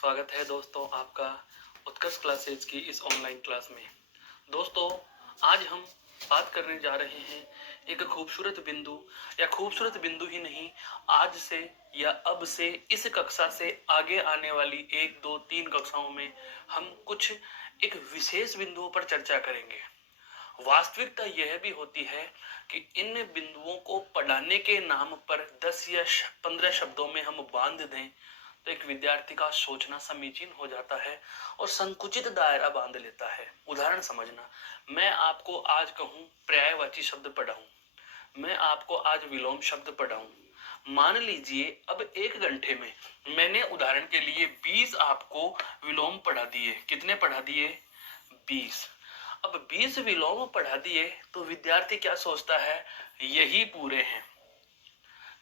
स्वागत है दोस्तों आपका उत्कर्ष क्लासेज की इस ऑनलाइन क्लास में। दोस्तों, आज हम बात करने जा रहे हैं एक खूबसूरत बिंदु या खूबसूरत बिंदु ही नहीं, आज से या अब से इस कक्षा से आगे आने वाली 1, 2, 3 कक्षाओं में हम कुछ एक विशेष बिंदुओं पर चर्चा करेंगे। वास्तविकता यह भी होती है कि इन बिंदुओं को पढ़ाने के नाम पर 10 या 15 शब्दों में हम बांध दें तो एक विद्यार्थी का सोचना समीचीन हो जाता है और संकुचित दायरा बांध लेता है। उदाहरण समझना, मैं आपको आज कहूं पर्यायवाची शब्द पढ़ाऊं, मैं आपको आज विलोम शब्द पढ़ाऊं। मान लीजिए अब 1 घंटे में मैंने उदाहरण के लिए 20 आपको विलोम पढ़ा दिए। कितने पढ़ा दिए? 20। अब 20 विलोम पढ़ा दिए तो विद्यार्थी क्या सोचता है? यही पूरे हैं,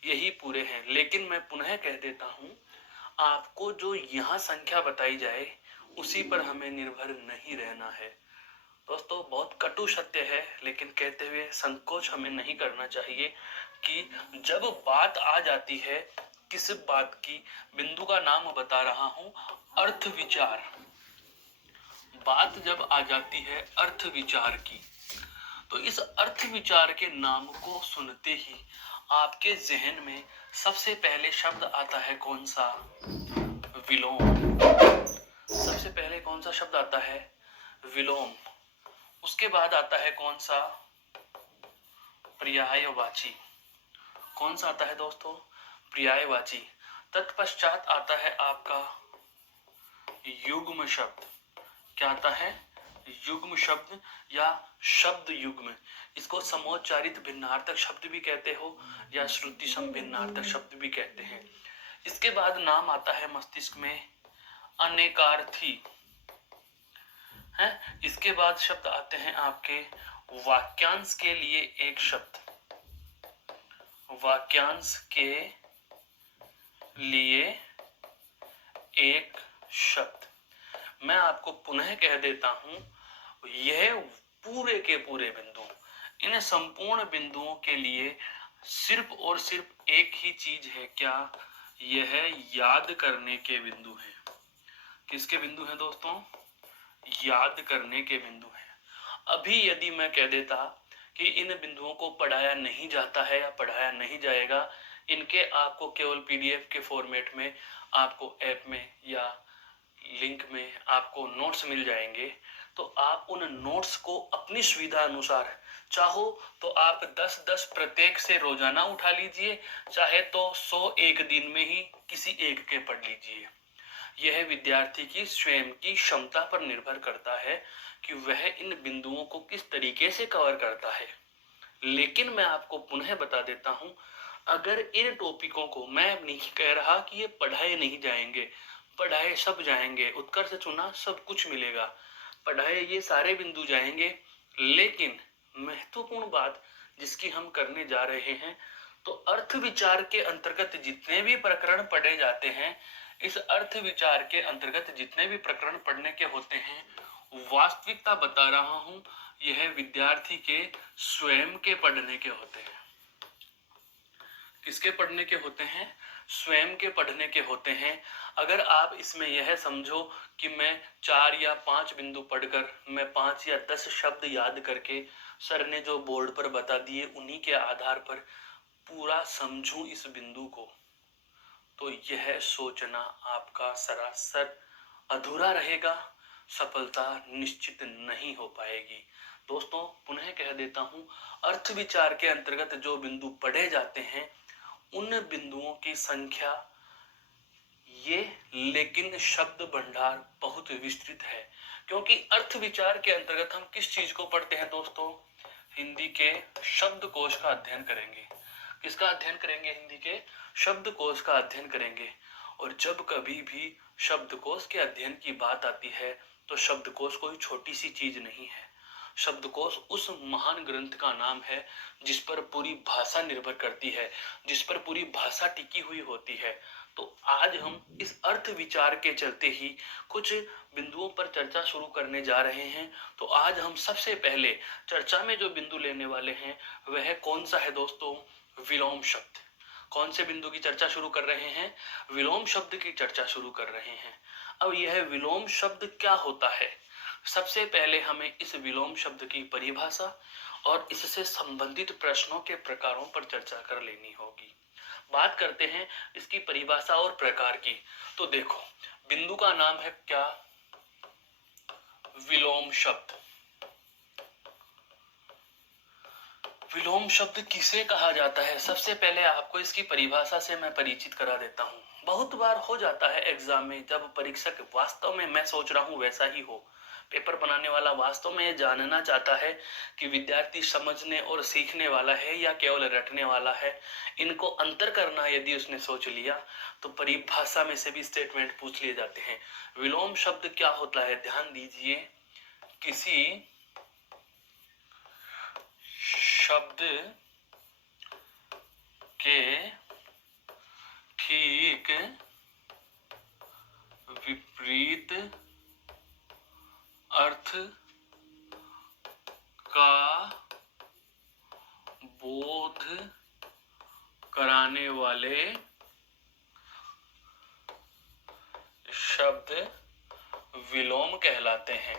यही पूरे हैं। लेकिन मैं पुनः कह देता हूं, आपको जो यहाँ संख्या बताई जाए उसी पर हमें निर्भर नहीं रहना है। दोस्तों, बहुत कटु सत्य है, लेकिन कहते हुए संकोच हमें नहीं करना चाहिए कि जब बात आ जाती है किस बात की, बिंदु का नाम बता रहा हूं, अर्थ विचार। बात जब आ जाती है अर्थ विचार की, तो इस अर्थ विचार के नाम को सुनते ही आपके जहन में सबसे पहले शब्द आता है कौन सा? विलोम। सबसे पहले कौन सा शब्द आता है? विलोम। उसके बाद आता है कौन सा? पर्यायवाची। कौन सा आता है दोस्तों? पर्यायवाची। तत्पश्चात आता है आपका युग्म शब्द। क्या आता है? युग्म शब्द या शब्द युग्म। इसको समोच्चारित भिन्नार्थक शब्द भी कहते हो या श्रुति सम भिन्नार्थक शब्द भी कहते हैं। इसके बाद नाम आता है मस्तिष्क में अनेकार्थी है। इसके बाद शब्द आते हैं आपके वाक्यांश के लिए एक शब्द, वाक्यांश के लिए एक शब्द। मैं आपको पुनः कह देता हूं, यह पूरे के पूरे बिंदु, इन संपूर्ण बिंदुओं के लिए सिर्फ और सिर्फ एक ही चीज है। क्या? यह याद करने के बिंदु है। किसके बिंदु हैं दोस्तों? याद करने के बिंदु हैं। अभी यदि मैं कह देता कि इन बिंदुओं को पढ़ाया नहीं जाता है या पढ़ाया नहीं जाएगा, इनके आपको केवल पीडीएफ के फॉर्मेट में आपको ऐप में या लिंक में आपको नोट्स मिल जाएंगे, तो आप उन नोट्स को अपनी सुविधा अनुसार, चाहो तो आप 10-10 प्रत्येक से रोजाना उठा लीजिए, चाहे तो 100 एक दिन में ही किसी एक के पढ़ लीजिए। यह विद्यार्थी की स्वयं की क्षमता पर निर्भर करता है कि वह इन बिंदुओं को किस तरीके से कवर करता है। लेकिन मैं आपको पुनः बता देता हूं, अगर इन टॉपिकों को, मैं नहीं कह रहा कि ये पढ़ाए नहीं जाएंगे, पढ़ाए सब जाएंगे, उत्कर्ष चुना सब कुछ मिलेगा, पढ़ाए ये सारे बिंदु जाएंगे। लेकिन महत्वपूर्ण बात जिसकी हम करने जा रहे हैं, तो अर्थ विचार के अंतर्गत जितने भी प्रकरण पढ़े जाते हैं, इस अर्थ विचार के अंतर्गत जितने भी प्रकरण पढ़ने के होते हैं, वास्तविकता बता रहा हूं, यह विद्यार्थी के स्वयं के पढ़ने के होते हैं। किसके पढ़ने के होते हैं? स्वयं के पढ़ने के होते हैं। अगर आप इसमें यह समझो कि मैं 4 या 5 बिंदु पढ़कर मैं 5 या 10 शब्द याद करके सर ने जो बोर्ड पर बता दिए उन्हीं के आधार पर पूरा समझूं इस बिंदु को, तो यह सोचना आपका सरासर अधूरा रहेगा, सफलता निश्चित नहीं हो पाएगी। दोस्तों, पुनः कह देता हूं, अर्थ विचार के अंतर्गत जो बिंदु पढ़े जाते हैं उन बिंदुओं की संख्या ये, लेकिन शब्द भंडार बहुत विस्तृत है। क्योंकि अर्थ विचार के अंतर्गत हम किस चीज को पढ़ते हैं दोस्तों? हिंदी के शब्दकोश का अध्ययन करेंगे। किसका अध्ययन करेंगे? हिंदी के शब्दकोश का अध्ययन करेंगे। और जब कभी भी शब्दकोश के अध्ययन की बात आती है, तो शब्दकोश कोई छोटी सी चीज नहीं है। शब्दकोश उस महान ग्रंथ का नाम है जिस पर पूरी भाषा निर्भर करती है, जिस पर पूरी भाषा टिकी हुई होती है। तो आज हम इस अर्थ विचार के चलते ही कुछ बिंदुओं पर चर्चा शुरू करने जा रहे हैं। तो आज हम सबसे पहले चर्चा में जो बिंदु लेने वाले हैं वह कौन सा है दोस्तों? विलोम शब्द। कौन से बिंदु की चर्चा शुरू कर रहे हैं? विलोम शब्द की चर्चा शुरू कर रहे हैं। अब यह विलोम शब्द क्या होता है? सबसे पहले हमें इस विलोम शब्द की परिभाषा और इससे संबंधित प्रश्नों के प्रकारों पर चर्चा कर लेनी होगी। बात करते हैं इसकी परिभाषा और प्रकार की। तो देखो, बिंदु का नाम है क्या? विलोम शब्द। विलोम शब्द किसे कहा जाता है? सबसे पहले आपको इसकी परिभाषा से मैं परिचित करा देता हूँ। बहुत बार हो जाता है एग्जाम में, जब परीक्षक वास्तव में, मैं सोच रहा हूँ वैसा ही हो, पेपर बनाने वाला वास्तव में जानना चाहता है कि विद्यार्थी समझने और सीखने वाला है या केवल रटने वाला है। इनको अंतर करना यदि उसने सोच लिया तो परिभाषा में से भी स्टेटमेंट पूछ लिए जाते हैं। विलोम शब्द क्या होता है? ध्यान दीजिए, किसी शब्द के ठीक विपरीत अर्थ का बोध कराने वाले शब्द विलोम कहलाते हैं।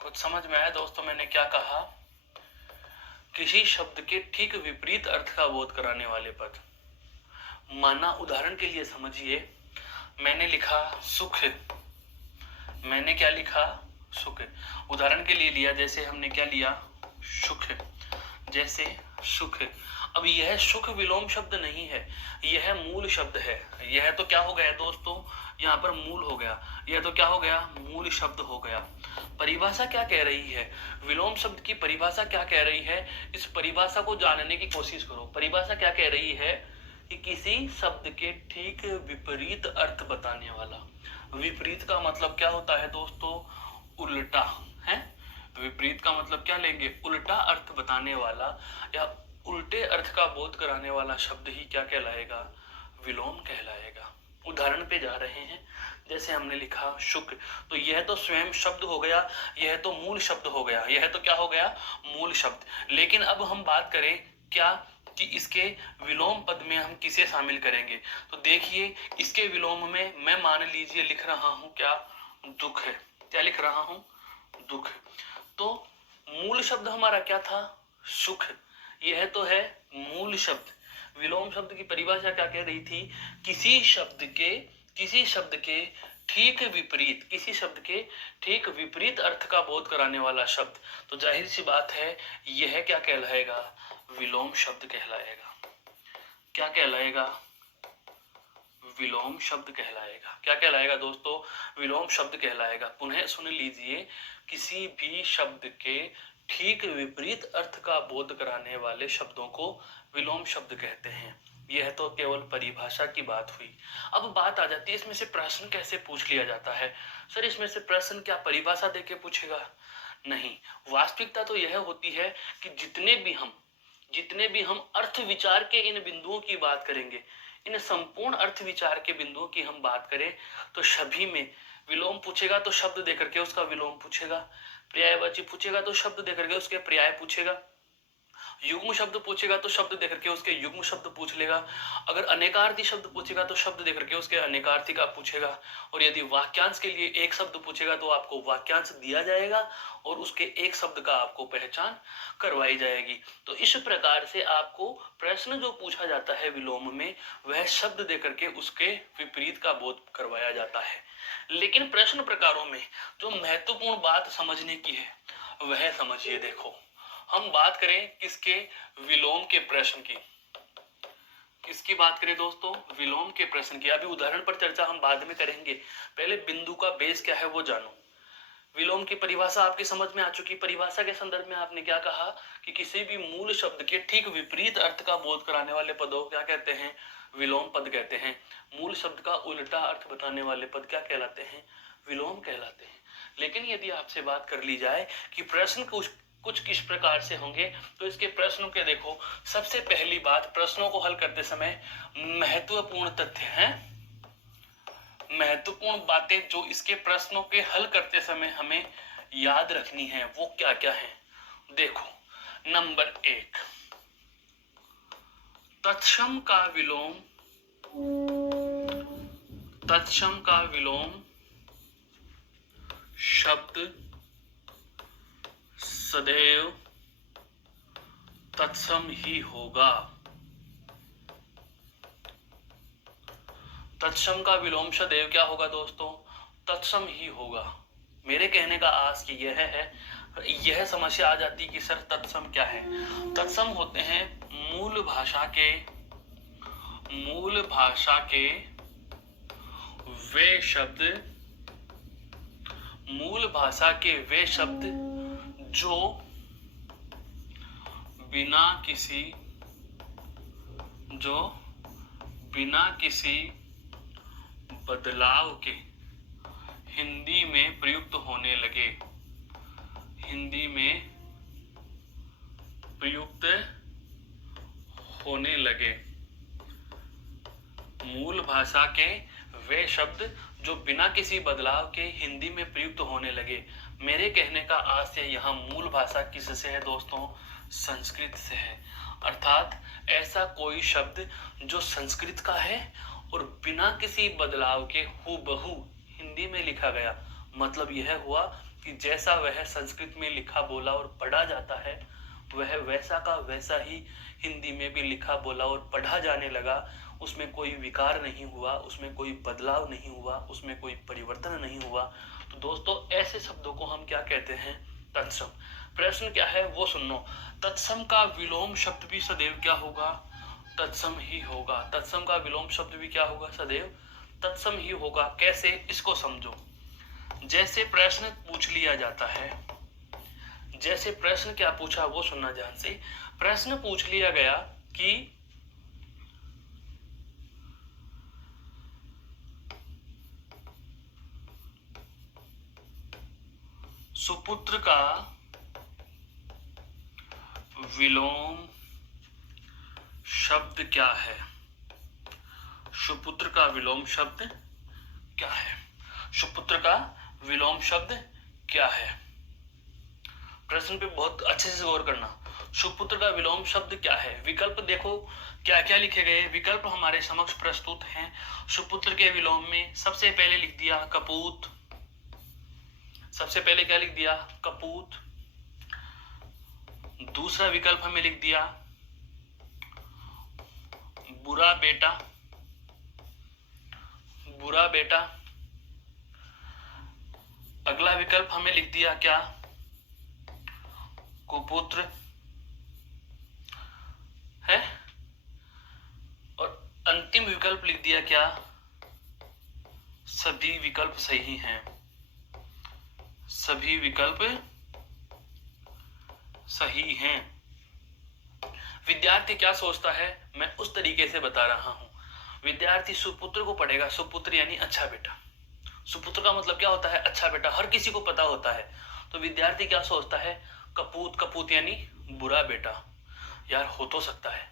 कुछ समझ में आया दोस्तों मैंने क्या कहा? किसी शब्द के ठीक विपरीत अर्थ का बोध कराने वाले पद। माना उदाहरण के लिए समझिए, मैंने लिखा सुख। मैंने क्या लिखा? सुख। उदाहरण के लिए लिया, जैसे हमने क्या लिया? सुख। जैसे सुख। अब यह सुख विलोम शब्द नहीं है, यह मूल शब्द है। यह तो क्या हो गया दोस्तों? यहाँ पर मूल हो गया। यह तो क्या हो गया? मूल शब्द हो गया। परिभाषा क्या कह रही है? विलोम शब्द की परिभाषा क्या कह रही है? इस परिभाषा को जानने की कोशिश करो। परिभाषा क्या कह रही है? कि किसी शब्द के ठीक विपरीत अर्थ बताने वाला। विपरीत का मतलब क्या होता है दोस्तों? उल्टा है। विपरीत का मतलब क्या लेंगे? उल्टा अर्थ बताने वाला या उल्टे अर्थ का बोध कराने वाला शब्द ही क्या कहलाएगा? विलोम कहलाएगा। उदाहरण पे जा रहे हैं, जैसे हमने लिखा शुक, तो यह तो स्वयं शब्द हो गया, यह तो मूल शब्द हो गया, यह तो क्या हो गया? मूल शब्द। लेकिन अब हम बात करें क्या कि इसके विलोम पद में हम किसे शामिल करेंगे? तो देखिए, इसके विलोम में मैं मान लीजिए लिख रहा हूं क्या? दुख है। क्या लिख रहा हूं? दुख। तो मूल शब्द हमारा क्या था? सुख। यह तो है मूल शब्द। विलोम शब्द की परिभाषा क्या कह रही थी? किसी शब्द के ठीक विपरीत, किसी शब्द के ठीक विपरीत अर्थ का बोध कराने वाला शब्द। तो जाहिर सी बात है, यह क्या कहलाएगा? विलोम शब्द कहलाएगा। क्या कहलाएगा? विलोम शब्द कहलाएगा। क्या कहलाएगा दोस्तों? विलोम शब्द कहलाएगा। पुनः सुन लीजिए, किसी भी शब्द के ठीक विपरीत अर्थ का बोध कराने वाले शब्दों को विलोम शब्द कहते हैं। यह तो केवल परिभाषा की बात हुई। अब बात आ जाती है इसमें से प्रश्न कैसे पूछ लिया जाता है। सर इसमें से प्रश्न क्या परिभाषा देके पूछेगा? नहीं, वास्तविकता तो यह होती है कि जितने भी हम अर्थ विचार के इन बिंदुओं की बात करेंगे, इन संपूर्ण अर्थ विचार के बिंदुओं की हम बात करें, तो सभी में विलोम पूछेगा तो शब्द देकर के उसका विलोम पूछेगा, पर्यायवाची पूछेगा तो शब्द देकर के उसके पर्याय पूछेगा, युग्म शब्द पूछेगा तो शब्द देकर के उसके युग्म शब्द पूछ लेगा, अगर अनेकार्थी शब्द पूछेगा तो शब्द देकर के उसके अनेकार्थी का पूछेगा, और यदि वाक्यांश के लिए एक शब्द पूछेगा तो आपको वाक्यांश दिया जाएगा और उसके एक शब्द का आपको पहचान करवाई जाएगी। तो इस प्रकार से आपको प्रश्न जो पूछा जाता है विलोम में, वह शब्द देकर के उसके विपरीत का बोध करवाया जाता है। लेकिन प्रश्न प्रकारों में जो महत्वपूर्ण बात समझने की है वह समझिए। देखो, हम बात करें किसके? विलोम के प्रश्न की। किसकी बात करें दोस्तों? विलोम के प्रश्न की। अभी उदाहरण पर चर्चा हम बाद में करेंगे, पहले बिंदु का बेस क्या है वो जानो। विलोम की परिभाषा आपकी समझ में आ चुकी। परिभाषा के संदर्भ में आपने क्या कहा कि किसी भी मूल शब्द के ठीक विपरीत अर्थ का बोध कराने वाले पदों को क्या कहते हैं? विलोम पद कहते हैं। मूल शब्द का उल्टा अर्थ बताने वाले पद क्या कहलाते हैं? विलोम कहलाते हैं। लेकिन यदि आपसे बात कर ली जाए कि प्रश्न कुछ किस प्रकार से होंगे, तो इसके प्रश्नों के देखो, सबसे पहली बात, प्रश्नों को हल करते समय महत्वपूर्ण तथ्य हैं, महत्वपूर्ण बातें जो इसके प्रश्नों के हल करते समय हमें याद रखनी है, वो क्या क्या है? देखो, नंबर 1, तत्सम का विलोम शब्द सदैव तत्सम ही होगा। तत्सम का विलोम सदैव क्या होगा दोस्तों? तत्सम ही होगा। मेरे कहने का आशय यह है, यह समस्या आ जाती कि सर तत्सम क्या है? तत्सम होते हैं मूल भाषा के वे शब्द जो बिना किसी बदलाव के हिंदी में प्रयुक्त होने लगे। मूल भाषा के वे शब्द जो बिना किसी बदलाव के हिंदी में प्रयुक्त होने लगे। मेरे कहने का आशय यहाँ मूल भाषा किससे है दोस्तों? संस्कृत से है। अर्थात ऐसा कोई शब्द जो संस्कृत का है और बिना किसी बदलाव के हूबहू हिंदी में लिखा गया। मतलब यह हुआ कि जैसा वह संस्कृत में लिखा बोला और पढ़ा जाता है, वह वैसा का वैसा ही हिंदी में भी लिखा बोला और पढ़ा जाने लगा। उसमें कोई विकार नहीं हुआ, उसमें कोई बदलाव नहीं हुआ, उसमें कोई परिवर्तन नहीं हुआ। तो दोस्तों ऐसे शब्दों को हम क्या कहते हैं? तत्सम। प्रश्न क्या है वो सुनो। तत्सम का विलोम शब्द भी सदैव क्या होगा? तत्सम ही होगा। तत्सम का विलोम शब्द भी क्या होगा? सदैव तत्सम ही होगा। कैसे? इसको समझो। जैसे प्रश्न पूछ लिया जाता है, जैसे प्रश्न क्या पूछा वो सुनना ध्यान से। प्रश्न पूछ लिया गया कि सुपुत्र का विलोम शब्द क्या है? सुपुत्र का विलोम शब्द क्या है? सुपुत्र का विलोम शब्द क्या है? प्रश्न पे बहुत अच्छे से गौर करना। सुपुत्र का विलोम शब्द क्या है? विकल्प देखो क्या क्या लिखे गए। विकल्प हमारे समक्ष प्रस्तुत हैं। सुपुत्र के विलोम में सबसे पहले लिख दिया कपूत। सबसे पहले क्या लिख दिया? कपूत। दूसरा विकल्प हमें लिख दिया बुरा बेटा। बुरा बेटा। अगला विकल्प हमें लिख दिया क्या? कुपुत्र है। और अंतिम विकल्प लिख दिया क्या? सभी विकल्प सही हैं। सभी विकल्प सही हैं। विद्यार्थी क्या सोचता है मैं उस तरीके से बता रहा हूं। विद्यार्थी सुपुत्र को पढ़ेगा। सुपुत्र यानी अच्छा बेटा। सुपुत्र का मतलब क्या होता है? अच्छा बेटा। हर किसी को पता होता है। तो विद्यार्थी क्या सोचता है? कपूत। कपूत यानी बुरा बेटा। यार हो तो सकता है,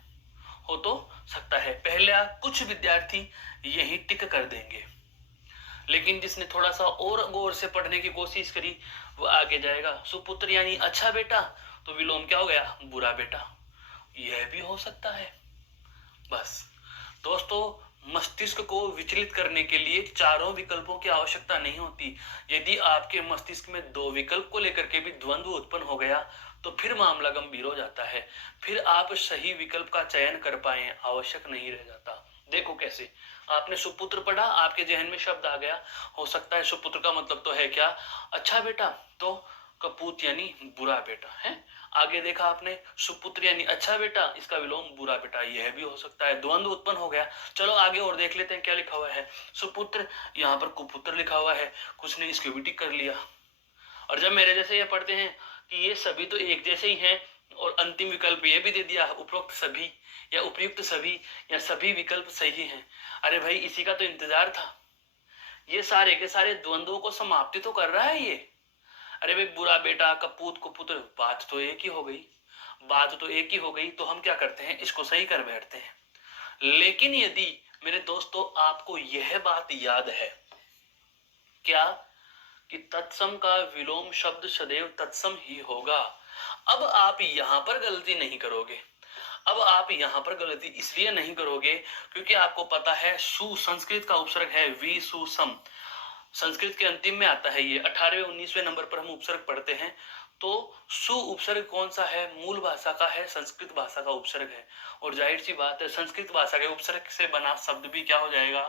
हो तो सकता है। पहले कुछ विद्यार्थी यही टिक कर देंगे, लेकिन जिसने थोड़ा सा और गौर से पढ़ने की कोशिश करी वो आगे जाएगा। सुपुत्र यानी अच्छा बेटा, तो विलोम क्या हो गया? बुरा बेटा। यह भी हो सकता है। बस दोस्तों, मस्तिष्क को विचलित करने के लिए चारों विकल्पों की आवश्यकता नहीं होती। यदि आपके मस्तिष्क में दो विकल्प को लेकर के भी द्वंद्व उत्पन्न हो गया तो फिर मामला गंभीर हो जाता है। फिर आप सही विकल्प का चयन कर पाए आवश्यक नहीं रह जाता। देखो कैसे। आपने सुपुत्र पढ़ा, आपके जहन में शब्द आ गया, हो सकता है सुपुत्र का मतलब तो है क्या? अच्छा बेटा। तो कपूत यानी बुरा बेटा है। आगे देखा आपने सुपुत्र यानी अच्छा बेटा, इसका विलोम बुरा बेटा। यह भी हो सकता है। द्वंद्व उत्पन्न हो गया। चलो आगे और देख लेते हैं क्या लिखा हुआ है। सुपुत्र, यहाँ पर कुपुत्र लिखा हुआ है। कुछ ने इसको भी टिक कर लिया। और जब मेरे जैसे ये पढ़ते हैं कि ये सभी तो एक जैसे ही हैं और अंतिम विकल्प ये भी दे दिया उपरोक्त सभी या उपयुक्त सभी या सभी विकल्प सही हैं। अरे भाई इसी का तो इंतजार था। ये सारे के सारे द्वंद्वों को समाप्ति तो कर रहा है ये। अरे भाई बुरा बेटा, कपूत, कुपुत्र, बात तो एक ही हो गई। बात तो एक ही हो गई। तो हम क्या करते हैं? इसको सही कर बैठते हैं। लेकिन यदि मेरे दोस्तों आपको यह बात याद है क्या कि तत्सम का विलोम शब्द सदैव तत्सम ही होगा। अब आप यहां पर गलती नहीं करोगे। अब आप यहाँ पर गलती इसलिए नहीं करोगे क्योंकि आपको पता है सु संस्कृत का उपसर्ग है वी सु सम, संस्कृत के अंतिम में आता है ये 18वें 19वें नंबर पर हम उपसर्ग पढ़ते हैं। तो सु उपसर्ग कौन सा है, मूल भाषा का है, संस्कृत भाषा का उपसर्ग है। और जाहिर सी बात है संस्कृत भाषा के उपसर्ग से बना शब्द भी क्या हो जाएगा,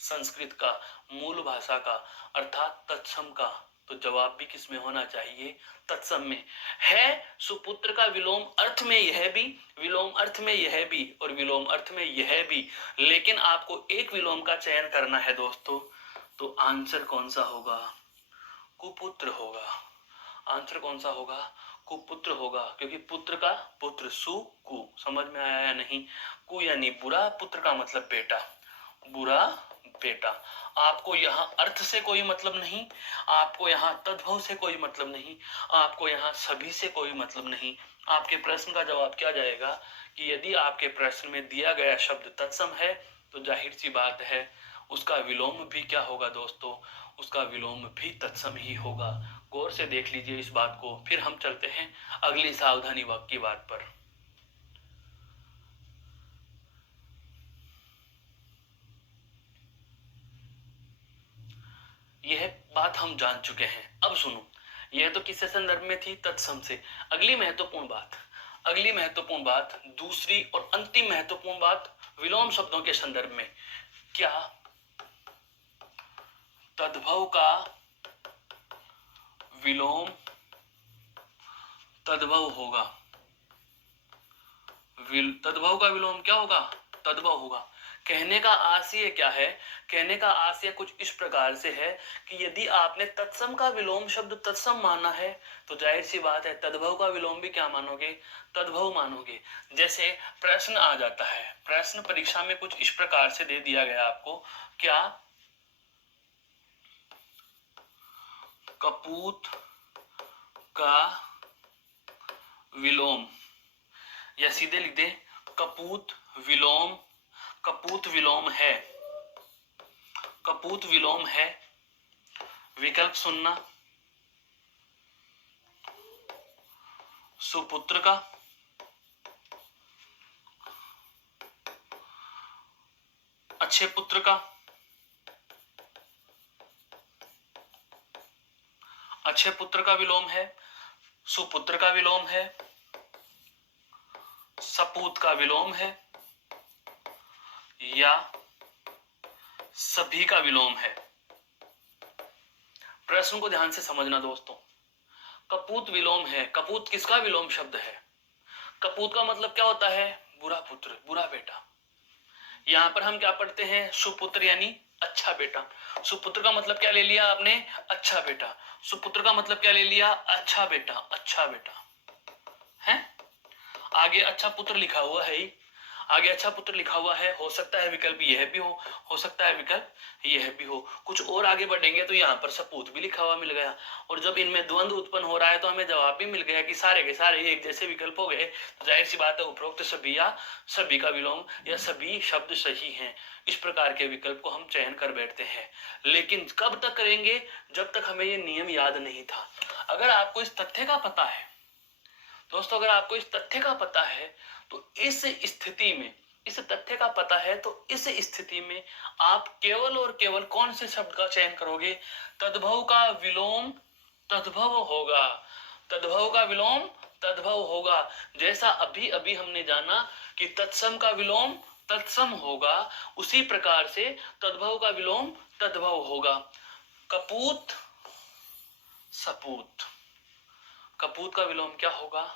संस्कृत का, मूल भाषा का, अर्थात तत्सम का। तो जवाब भी किस में होना चाहिए, तत्सम में। है सुपुत्र का विलोम अर्थ में यह भी, विलोम अर्थ में यह भी और विलोम अर्थ में यह भी, लेकिन आपको एक विलोम का चयन करना है दोस्तों। तो आंसर कौन सा होगा, कुपुत्र होगा। आंसर कौन सा होगा, कुपुत्र होगा, क्योंकि पुत्र का पुत्र, सु कु, समझ में आया या नहीं। कु यानी बुरा, पुत्र का मतलब बेटा, बुरा बेटा। आपको यहाँ अर्थ से कोई मतलब नहीं, आपको यहाँ तद्भव से कोई मतलब नहीं, आपको यहाँ सभी से कोई मतलब नहीं। आपके प्रश्न का जवाब क्या जाएगा कि यदि आपके प्रश्न में दिया गया शब्द तत्सम है तो जाहिर सी बात है उसका विलोम भी क्या होगा दोस्तों, उसका विलोम भी तत्सम ही होगा। गौर से देख लीजिए इस बात को। फिर हम चलते हैं अगली सावधानी वाक्य की बात पर। यह बात हम जान चुके हैं। अब सुनो, यह तो किससे संदर्भ में थी, तत्सम से। अगली महत्वपूर्ण बात, अगली महत्वपूर्ण बात, दूसरी और अंतिम महत्वपूर्ण बात विलोम शब्दों के संदर्भ में। क्या तद्भव का विलोम तद्भव होगा, तद्भव का विलोम क्या होगा, तद्भव होगा। कहने का आशय क्या है, कहने का आशय कुछ इस प्रकार से है कि यदि आपने तत्सम का विलोम शब्द तत्सम माना है तो जाहिर सी बात है तद्भव का विलोम भी क्या मानोगे, तद्भव मानोगे। जैसे प्रश्न आ जाता है, प्रश्न परीक्षा में कुछ इस प्रकार से दे दिया गया आपको, क्या कपूत का विलोम, या सीधे लिख दे कपूत विलोम, कपूत विलोम है, कपूत विलोम है। विकल्प सुनना, सुपुत्र का, अच्छे पुत्र का, अच्छे पुत्र का विलोम है, सुपुत्र का विलोम है, सपूत का विलोम है, या सभी का विलोम है। प्रश्न को ध्यान से समझना दोस्तों। कपूत विलोम है, कपूत किसका विलोम शब्द है, कपूत का मतलब क्या होता है, बुरा पुत्र, बुरा बेटा। यहां पर हम क्या पढ़ते हैं, सुपुत्र यानी अच्छा बेटा। सुपुत्र का मतलब क्या ले लिया आपने, अच्छा बेटा। सुपुत्र का मतलब क्या ले लिया, अच्छा बेटा, अच्छा बेटा है। आगे अच्छा पुत्र लिखा हुआ है ही, आगे अच्छा पुत्र लिखा हुआ है, हो सकता है विकल्प यह भी हो सकता है विकल्प यह भी हो। कुछ और आगे बढ़ेंगे तो यहाँ पर सपूत भी लिखा हुआ मिल गया, और जब इनमें द्वंद्व उत्पन्न हो रहा है तो हमें जवाब भी मिल गया कि सारे के सारे एक जैसे विकल्प हो गए। तो जाहिर सी बात है उपरोक्त सभी या सभी का विलोम या सभी शब्द सही हैं। इस प्रकार के विकल्प को हम चयन कर बैठते हैं, लेकिन कब तक करेंगे, जब तक हमें ये नियम याद नहीं था। अगर आपको इस तथ्य का पता है दोस्तों, अगर आपको इस तथ्य का पता है तो इस स्थिति में, इस तथ्य का पता है तो इस स्थिति में आप केवल और केवल कौन से शब्द का चयन करोगे, तद्भव का विलोम तद्भव होगा, तद्भव का विलोम तद्भव होगा। जैसा अभी अभी हमने जाना कि तत्सम का विलोम तत्सम होगा, उसी प्रकार से तद्भव का विलोम तद्भव होगा। कपूत सपूत, कपूत का विलोम क्या होगा,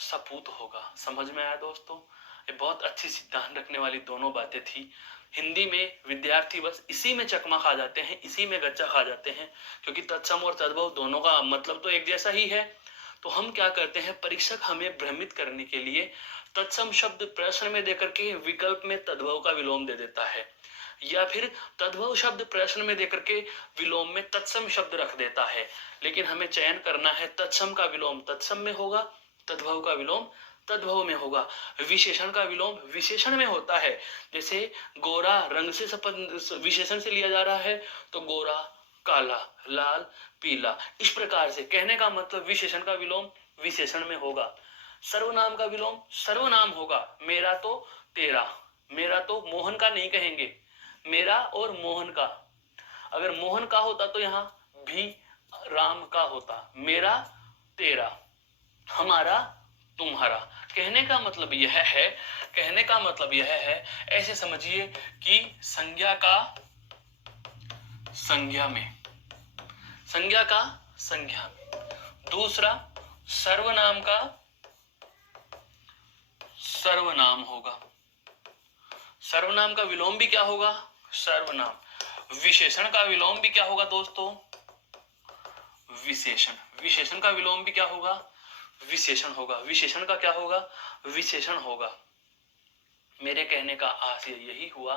सपूत होगा। समझ में आया दोस्तों, ये बहुत अच्छी सिद्धांत रखने वाली दोनों बातें थी। हिंदी में विद्यार्थी बस इसी में चकमा खा जाते हैं, इसी में गच्चा खा जाते हैं, क्योंकि तत्सम और तद्भव दोनों का मतलब तो एक जैसा ही है। तो हम क्या करते हैं, परीक्षक हमें भ्रमित करने के लिए तत्सम शब्द प्रश्न में देकर के विकल्प में तद्भव का विलोम दे देता है, या फिर तद्भव शब्द प्रश्न में देकर के विलोम में तत्सम शब्द रख देता है। लेकिन हमें चयन करना है तत्सम का विलोम तत्सम में होगा, तद्भव का विलोम तद्भव में होगा। विशेषण का विलोम विशेषण में होता है। जैसे गोरा रंग से विशेषण से लिया जा रहा है तो गोरा, काला, लाल, पीला। इस प्रकार से कहने का मतलब विशेषण का विलोम विशेषण में होगा। सर्वनाम का विलोम सर्वनाम होगा। मेरा तो तेरा, मेरा तो मोहन का नहीं कहेंगे, मेरा और मोहन का। अगर मोहन का होता तो यहाँ भी राम का होता। मेरा तेरा, हमारा तुम्हारा। कहने का मतलब यह है, कहने का मतलब यह है, ऐसे समझिए कि संज्ञा का संज्ञा में, संज्ञा का संज्ञा में। दूसरा, सर्वनाम का सर्वनाम होगा। सर्वनाम का विलोम भी क्या होगा? सर्वनाम। विशेषण का विलोम भी क्या होगा दोस्तों? विशेषण। विशेषण का विलोम भी क्या होगा? विशेषण होगा। विशेषण का क्या होगा? विशेषण होगा। मेरे कहने का आशय यही हुआ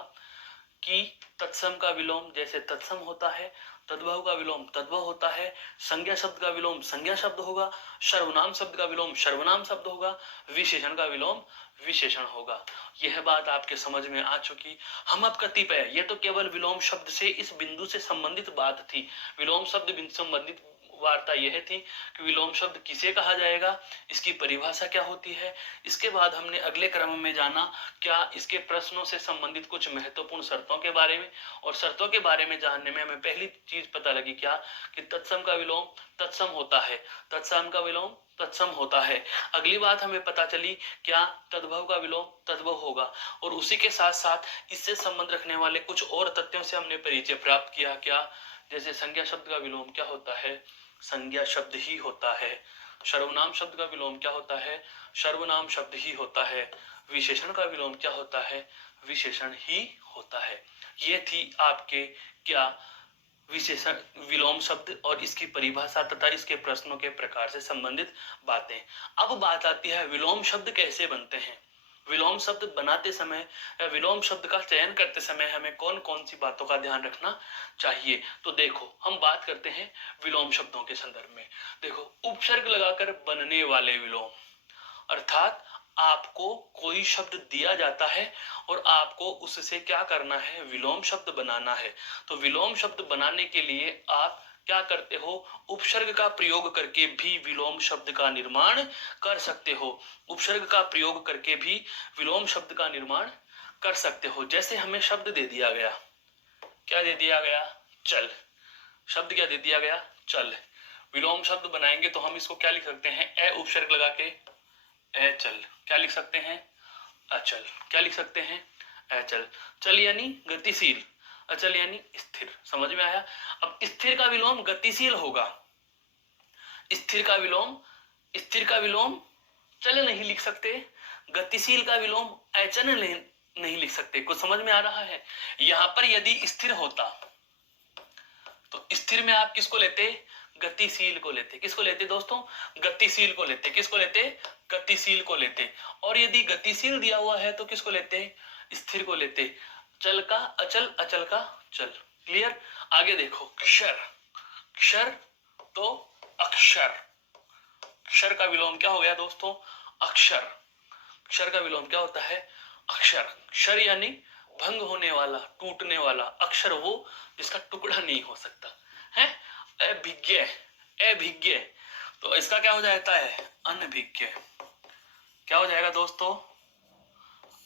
कि तत्सम का विलोम जैसे तत्सम होता है, तद्भव का विलोम तद्भव होता है, संज्ञा शब्द का विलोम संज्ञा शब्द होगा, सर्वनाम शब्द का विलोम सर्वनाम शब्द होगा, विशेषण का विलोम विशेषण होगा। यह बात आपके समझ में आ चुकी। हम अब कतिपय, ये तो केवल विलोम शब्द से इस बिंदु से संबंधित बात थी। विलोम शब्द बिंदु संबंधित वार्ता यह थी कि विलोम शब्द किसे कहा जाएगा, इसकी परिभाषा क्या होती है। इसके बाद हमने अगले क्रम में जाना क्या इसके प्रश्नों से संबंधित कुछ महत्वपूर्ण शर्तों के बारे में, और शर्तों के बारे में जानने में हमें पहली चीज पता लगी क्या, कि तत्सम का विलोम तत्सम होता है, तत्सम का विलोम तत्सम होता है। अगली बात हमें पता चली क्या, तद्भव का विलोम तद्भव होगा। और उसी के साथ साथ इससे संबंध रखने वाले कुछ और तथ्यों से हमने परिचय प्राप्त किया क्या, जैसे संज्ञा शब्द का विलोम क्या होता है, संज्ञा शब्द ही होता है। सर्वनाम शब्द का विलोम क्या होता है, सर्वनाम शब्द ही होता है। विशेषण का विलोम क्या होता है, विशेषण ही होता है। ये थी आपके क्या, विशेषण विलोम शब्द और इसकी परिभाषा तथा इसके प्रश्नों के प्रकार से संबंधित बातें। अब बात आती है विलोम शब्द कैसे बनते हैं। विलोम शब्द बनाते समय या विलोम शब्द का चयन करते समय हमें कौन कौन सी बातों का ध्यान रखना चाहिए। तो देखो हम बात करते हैं विलोम शब्दों के संदर्भ में। देखो, उपसर्ग लगाकर बनने वाले विलोम, अर्थात आपको कोई शब्द दिया जाता है और आपको उससे क्या करना है, विलोम शब्द बनाना है। तो विलोम शब्द बनाने के लिए आप क्या करते हो, उपसर्ग का प्रयोग करके भी विलोम शब्द का निर्माण कर सकते हो। उपसर्ग का प्रयोग करके भी विलोम शब्द का निर्माण कर सकते हो। जैसे हमें शब्द दे दिया गया, क्या दे दिया गया, चल। शब्द क्या दे दिया गया, चल। विलोम शब्द बनाएंगे तो हम इसको क्या लिख सकते हैं, ए उपसर्ग लगा के अचल। क्या लिख सकते हैं, अचल। क्या लिख सकते हैं, अचल। चल यानी गतिशील, अचल यानी स्थिर। समझ में आया। अब स्थिर का विलोम गतिशील होगा। स्थिर का विलोम, स्थिर का विलोम चल नहीं लिख सकते, गतिशील का विलोम अचल नहीं लिख सकते। कुछ समझ में आ रहा है। यहां पर यदि स्थिर होता तो स्थिर में आप किसको लेते, गतिशील को लेते। किसको लेते दोस्तों, गतिशील को लेते। किसको लेते, गतिशील को लेते। और यदि गतिशील दिया हुआ है तो किसको लेते, स्थिर को लेते। चल का अचल, अचल का चल। क्लियर। आगे देखो, क्षर। क्षर तो अक्षर। क्षर का विलोम क्या हो गया दोस्तों, अक्षर। क्षर का विलोम क्या होता है, अक्षर। क्षर यानी भंग होने वाला, टूटने वाला। अक्षर वो जिसका टुकड़ा नहीं हो सकता है। अभिज्ञ, अभिज्ञ, तो इसका क्या हो जाता है, अनभिज्ञ। क्या हो जाएगा दोस्तों,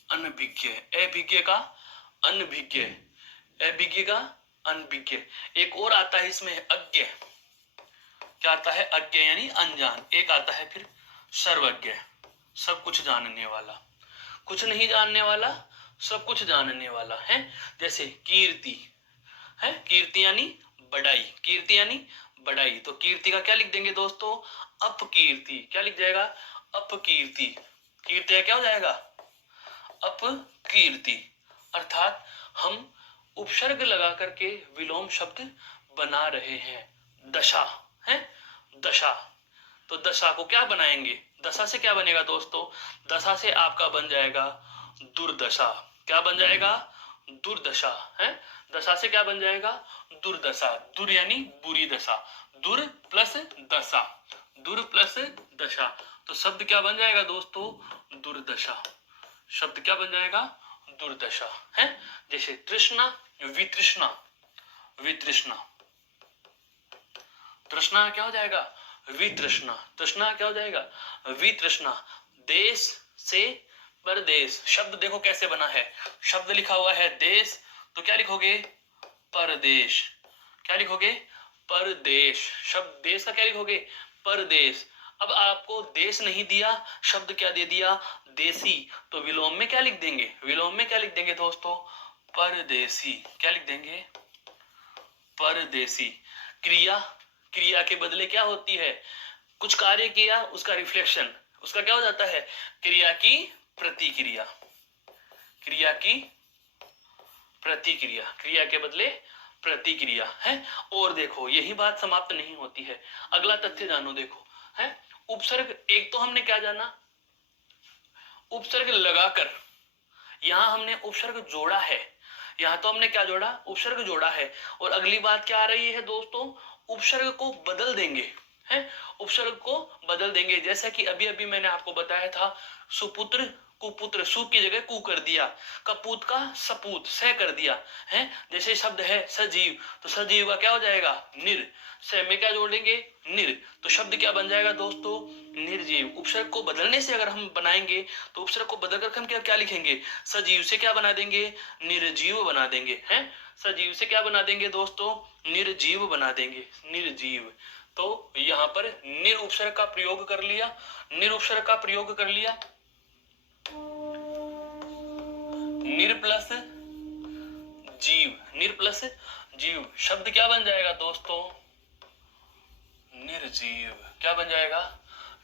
अनभिज्ञ। अभिज्ञ का अनभिज्ञ, अभिज्ञ का अनभिज्ञ। एक और आता है इसमें, अज्ञ। क्या आता है, अज्ञ यानी अनजान। एक आता है फिर सर्वज्ञ, सब कुछ जानने वाला। कुछ नहीं जानने वाला, सब कुछ जानने वाला है। जैसे कीर्ति है, कीर्ति यानी बड़ाई। कीर्ति यानी बड़ाई। तो कीर्ति का क्या लिख देंगे दोस्तों, अपकीर्ति। क्या लिख जाएगा, अपकीर्ति। कीर्ति का क्या हो जाएगा, अपकीर्ति। अर्थात हम उपसर्ग लगा करके विलोम शब्द बना रहे हैं। दशा है, दशा। तो दशा को क्या बनाएंगे, दशा से क्या बनेगा दोस्तों, दशा से आपका बन जाएगा दुर्दशा। क्या बन जाएगा, दुर्दशा है। दशा से क्या बन जाएगा, दुर्दशा। दुर यानी बुरी दशा, दुर प्लस दशा, दुर प्लस दशा। तो शब्द क्या बन जाएगा दोस्तों, दुर्दशा। शब्द क्या बन जाएगा, दुर्दशा है। जैसे तृष्णा, वितृष्णा, वितृष्णा। तृष्णा क्या हो जाएगा, वितृष्णा। तृष्णा क्या हो जाएगा, वितृष्णा। देश से परदेश। शब्द देखो कैसे बना है, शब्द लिखा हुआ है देश, तो क्या लिखोगे, परदेश। क्या लिखोगे, परदेश। शब्द देश का क्या लिखोगे, परदेश। अब आपको देश नहीं दिया, शब्द क्या दे दिया, देसी, तो विलोम में क्या लिख देंगे, विलोम में क्या लिख देंगे दोस्तों, परदेसी। क्या लिख देंगे, परदेसी। क्रिया, क्रिया के बदले क्या होती है, कुछ कार्य किया उसका रिफ्लेक्शन, उसका क्या हो जाता है, क्रिया की प्रतिक्रिया। क्रिया की प्रतिक्रिया, क्रिया के बदले प्रतिक्रिया है। और देखो यही बात समाप्त नहीं होती है, अगला तथ्य जानो। देखो है उपसर्ग, एक तो हमने क्या जाना, उपसर्ग लगाकर, यहां हमने उपसर्ग जोड़ा है, यहां तो हमने क्या जोड़ा, उपसर्ग जोड़ा है। और अगली बात क्या आ रही है दोस्तों, उपसर्ग को बदल देंगे, है उपसर्ग को बदल देंगे। जैसा कि अभी अभी मैंने आपको बताया था, सुपुत्र कुपुत्र, सु की जगह कु कर दिया, कपूत का सपूत, स कर दिया है। जैसे शब्द है सजीव, तो सजीव का क्या हो जाएगा, निर, स में क्या जोड़ेंगे, निर, तो शब्द क्या बन जाएगा दोस्तों, निर्जीव। उपसर्ग को बदलने से अगर हम बनाएंगे, तो उपसर्ग को बदल कर हम क्या क्या लिखेंगे, सजीव से क्या बना देंगे, निर्जीव बना देंगे, हैं सजीव से क्या बना देंगे दोस्तों, निर्जीव बना देंगे, निर्जीव। तो यहां पर निर उपसर्ग का प्रयोग कर लिया, निर उपसर्ग का प्रयोग कर लिया, निर प्लस जीव, निर प्लस जीव, शब्द क्या बन जाएगा दोस्तों, निर्जीव। क्या बन जाएगा,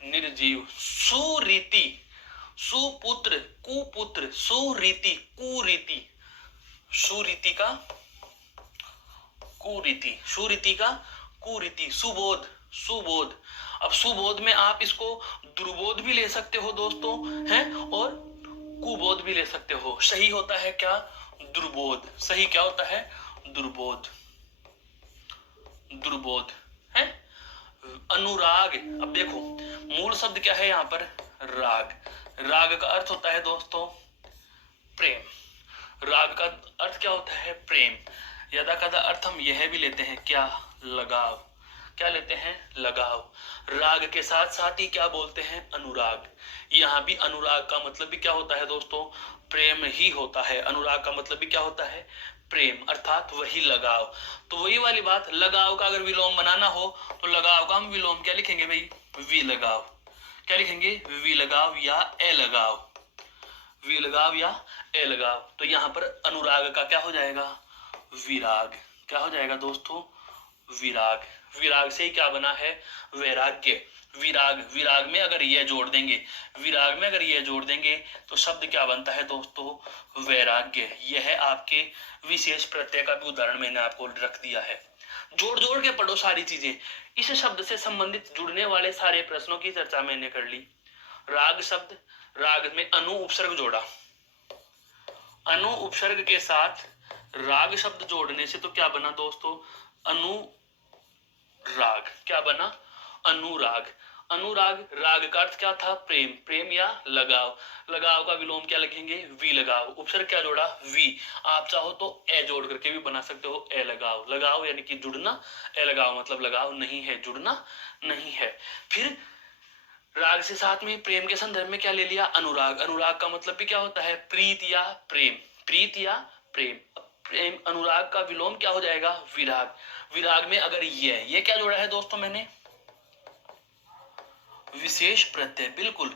निर्जीव। सुरीति, सुपुत्र कुपुत्र, सुरीति कुरीति, सुरीति का कुरीति, सुरीति का कुरीति, सुबोध, सुबोध। अब सुबोध में आप इसको दुर्बोध भी ले सकते हो दोस्तों, हैं, और कुबोध भी ले सकते हो। सही होता है क्या, दुर्बोध। सही क्या होता है, दुर्बोध, दुर्बोध है। अनुराग, अब देखो मूल शब्द क्या है यहाँ पर, राग। राग का अर्थ होता है दोस्तों प्रेम, राग का अर्थ क्या होता है, प्रेम। यदा कदा अर्थ हम यह भी लेते हैं, क्या, लगाव। क्या लेते हैं, लगाव। राग के साथ साथ ही क्या बोलते हैं, अनुराग। यहाँ भी अनुराग का मतलब भी क्या होता है दोस्तों, प्रेम ही होता है। अनुराग का मतलब भी क्या होता है, प्रेम, अर्थात वही लगाव। तो वही वाली बात, लगाव का अगर विलोम बनाना हो, तो लगाव का हम विलोम क्या लिखेंगे भाई, वी लगाव। क्या लिखेंगे, वी लगाव या ए लगाव, वी लगाव या ए लगाव। तो यहां पर अनुराग का क्या हो जाएगा, विराग। क्या हो जाएगा दोस्तों, विराग। विराग से ही क्या बना है, वैराग्य। विराग, विराग में अगर ये जोड़ देंगे, विराग में अगर ये जोड़ देंगे, तो शब्द क्या बनता है दोस्तों, वैराग्य। यह है आपके विशेष प्रत्यय का भी उदाहरण मैंने आपको रख दिया है। जोड़ जोड़ के पढ़ो सारी चीजें। इस शब्द से संबंधित जुड़ने वाले सारे प्रश्नों की चर्चा मैंने कर ली। राग शब्द, राग में अनु उपसर्ग जोड़ा, अनु उपसर्ग के साथ राग शब्द जोड़ने से तो क्या बना दोस्तों, अनुराग। क्या बना, अनुराग। अनुराग, राग का अर्थ क्या था, प्रेम, प्रेम या लगाव। लगाव का विलोम क्या लिखेंगे, वी लगाव। उपसर्ग क्या जोड़ा, वी। आप चाहो तो ए जोड़ करके भी बना सकते हो, ए लगाव। लगाव यानी कि जुड़ना, ए लगाव मतलब लगाव नहीं है, जुड़ना नहीं है। फिर राग से साथ में प्रेम के संदर्भ में क्या ले लिया, अनुराग। अनुराग का मतलब भी क्या होता है, प्रीत या प्रेम, प्रीत या प्रेम। प्रेम, अनुराग का विलोम क्या हो जाएगा, विराग। विराग में अगर ये क्या जोड़ा है दोस्तों मैंने, विशेष प्रत्यय। बिल्कुल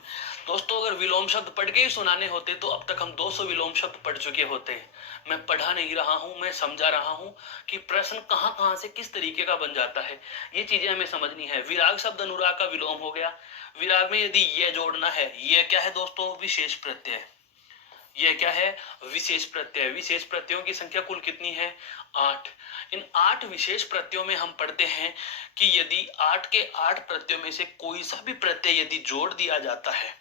दोस्तों, अगर विलोम शब्द पढ़ के ही सुनाने होते तो अब तक हम 200 विलोम शब्द पढ़ चुके होते। मैं पढ़ा नहीं रहा हूं, मैं समझा रहा हूं कि प्रश्न कहां कहां से किस तरीके का बन जाता है, ये चीजें हमें समझनी है। विराग शब्द अनुराग का विलोम हो गया। विराग में यदि ये जोड़ना है, ये क्या है दोस्तों, विशेष प्रत्यय। यह क्या है, विशेष प्रत्यय। विशेष प्रत्ययों की संख्या कुल कितनी है, 8। इन 8 विशेष प्रत्ययों में हम पढ़ते हैं कि यदि 8 के 8 प्रत्ययों में से कोई सा भी प्रत्यय यदि जोड़ दिया जाता है,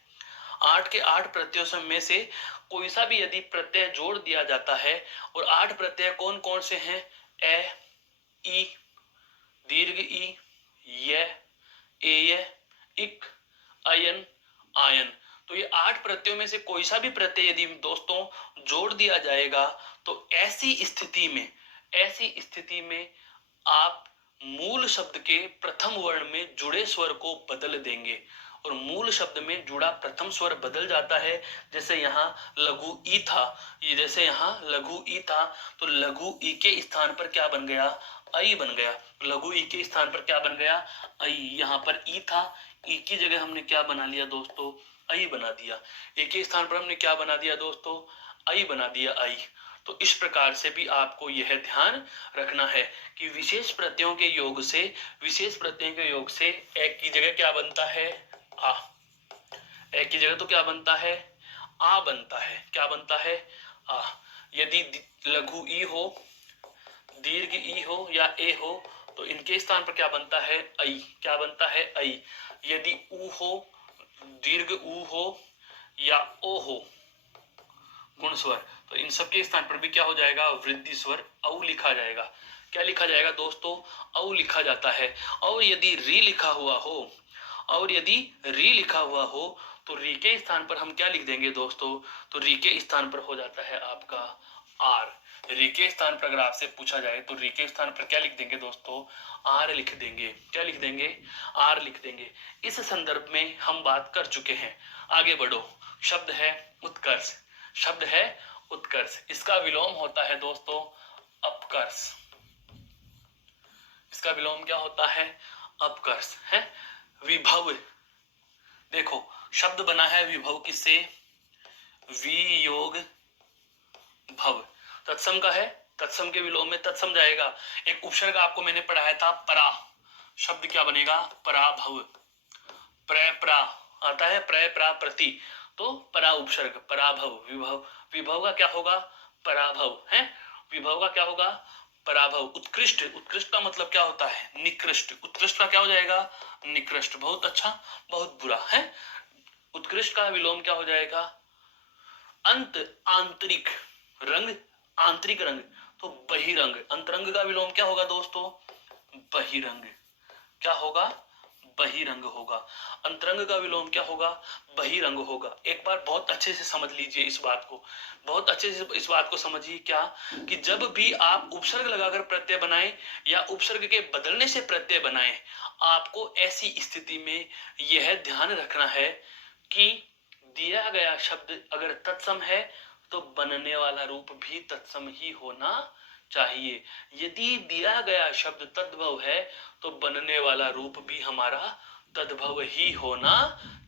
8 के 8 प्रत्ययों में से कोई सा भी यदि प्रत्यय जोड़ दिया जाता है, और 8 प्रत्यय कौन कौन से हैं, ए, ई, दीर्घ ई, य, एय, इक, अयन, आयन। तो ये 8 प्रत्ययों में से कोई सा भी प्रत्यय यदि दोस्तों जोड़ दिया जाएगा, तो ऐसी स्थिति में, ऐसी स्थिति में आप मूल शब्द के प्रथम वर्ण में जुड़े स्वर को बदल देंगे, और मूल शब्द में जुड़ा प्रथम स्वर बदल जाता है। जैसे यहाँ लघु ई था, ये जैसे यहाँ लघु ई था तो लघु ई के स्थान पर क्या बन गया, आई बन गया। लघु ई के स्थान पर क्या बन गया, आई। यहाँ पर ई था, ई की जगह हमने क्या बना लिया दोस्तों, आई बना दिया। ए के स्थान पर हमने क्या बना दिया दोस्तों, आई बना दिया, आई। तो इस प्रकार से भी आपको यह ध्यान रखना है कि विशेष प्रत्ययों के योग से, विशेष प्रत्ययों के योग से एक की जगह क्या बनता है, आ। एक की जगह तो क्या बनता है, आ बनता है। क्या बनता है, आ। यदि लघु ई हो, दीर्घ ई हो या ए हो तो इनके स्थान पर क्या बनता है, आई। क्या बनता है, आई। यदि ऊ हो, दीर्घ ऊ हो या ओ हो गुण स्वर, तो इन सब के स्थान पर भी क्या हो जाएगा, वृद्धि स्वर औ लिखा जाएगा। क्या लिखा जाएगा दोस्तों, औ लिखा जाता है। और यदि री लिखा हुआ हो, और यदि री लिखा हुआ हो तो री के स्थान पर हम क्या लिख देंगे दोस्तों, तो री के स्थान पर हो जाता है आपका आर। री के स्थान पर अगर आपसे पूछा जाए तो री के स्थान पर क्या लिख देंगे दोस्तों, आर लिख देंगे। क्या लिख देंगे, आर लिख देंगे। इस संदर्भ में हम बात कर चुके हैं। आगे बढ़ो। शब्द है उत्कर्ष, शब्द है उत्कर्ष, इसका विलोम होता है दोस्तों अपकर्ष। इसका विलोम क्या होता है, अपकर्ष है। विभव, देखो शब्द बना है विभव किससे, वियोग भव, तत्सम का है, तत्सम के विलोम में तत्सम जाएगा। एक उपसर्ग आपको मैंने पढ़ाया था परा, शब्द क्या बनेगा, पराभव। प्र प्रा आता है, प्र प्रा प्रति, तो परा उपसर्ग, पराभव। विभव, विभव का क्या होगा, पराभव है। विभव का क्या होगा, पराभव। उत्कृष्ट, उत्कृष्ट का मतलब क्या होता है, निकृष्ट। उत्कृष्ट का क्या हो जाएगा, निकृष्ट। बहुत अच्छा, बहुत बुरा है। उत्कृष्ट का विलोम क्या हो जाएगा, अंत, आंतरिक रंग, आंतरिक रंग, तो बहिरंग। अंतरंग का विलोम क्या होगा दोस्तों, बहिरंग। क्या होगा, बहिरंग होगा। अंतरंग का विलोम क्या होगा, बहिरंग होगा। एक बार बहुत अच्छे से समझ लीजिए इस बात को, बहुत अच्छे से इस बात को समझिए, क्या कि जब भी आप उपसर्ग लगाकर प्रत्यय बनाएं या उपसर्ग के बदलने से प्रत्यय बनाएं, आपको ऐसी स्थिति में यह ध्यान रखना है कि दिया गया शब्द अगर तत्सम है तो बनने वाला रूप भी तत्सम ही होना चाहिए। यदि दिया गया शब्द तद्भव है तो बनने वाला रूप भी हमारा तद्भव ही होना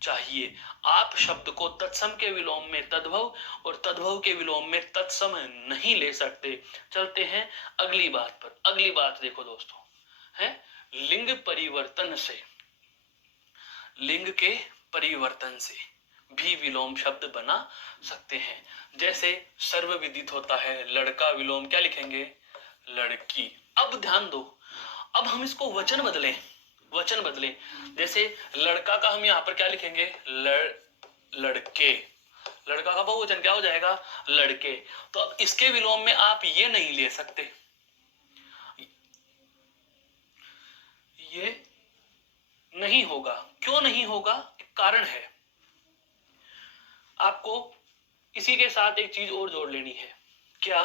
चाहिए। आप शब्द को तत्सम के विलोम में तद्भव और तद्भव के विलोम में तत्सम नहीं ले सकते। चलते हैं अगली बात पर। अगली बात देखो दोस्तों, है लिंग परिवर्तन से, लिंग के परिवर्तन से भी विलोम शब्द बना सकते हैं। जैसे सर्वविदित होता है लड़का, विलोम क्या लिखेंगे, लड़की। अब ध्यान दो, अब हम इसको वचन बदलें, वचन बदलें। जैसे लड़का का हम यहाँ पर क्या लिखेंगे, लड़के। लड़का का बहुवचन क्या हो जाएगा, लड़के। तो अब इसके विलोम में आप ये नहीं ले सकते, ये नहीं होगा। क्यों नहीं होगा, एक कारण है। आपको इसी के साथ एक चीज और जोड़ लेनी है। क्या,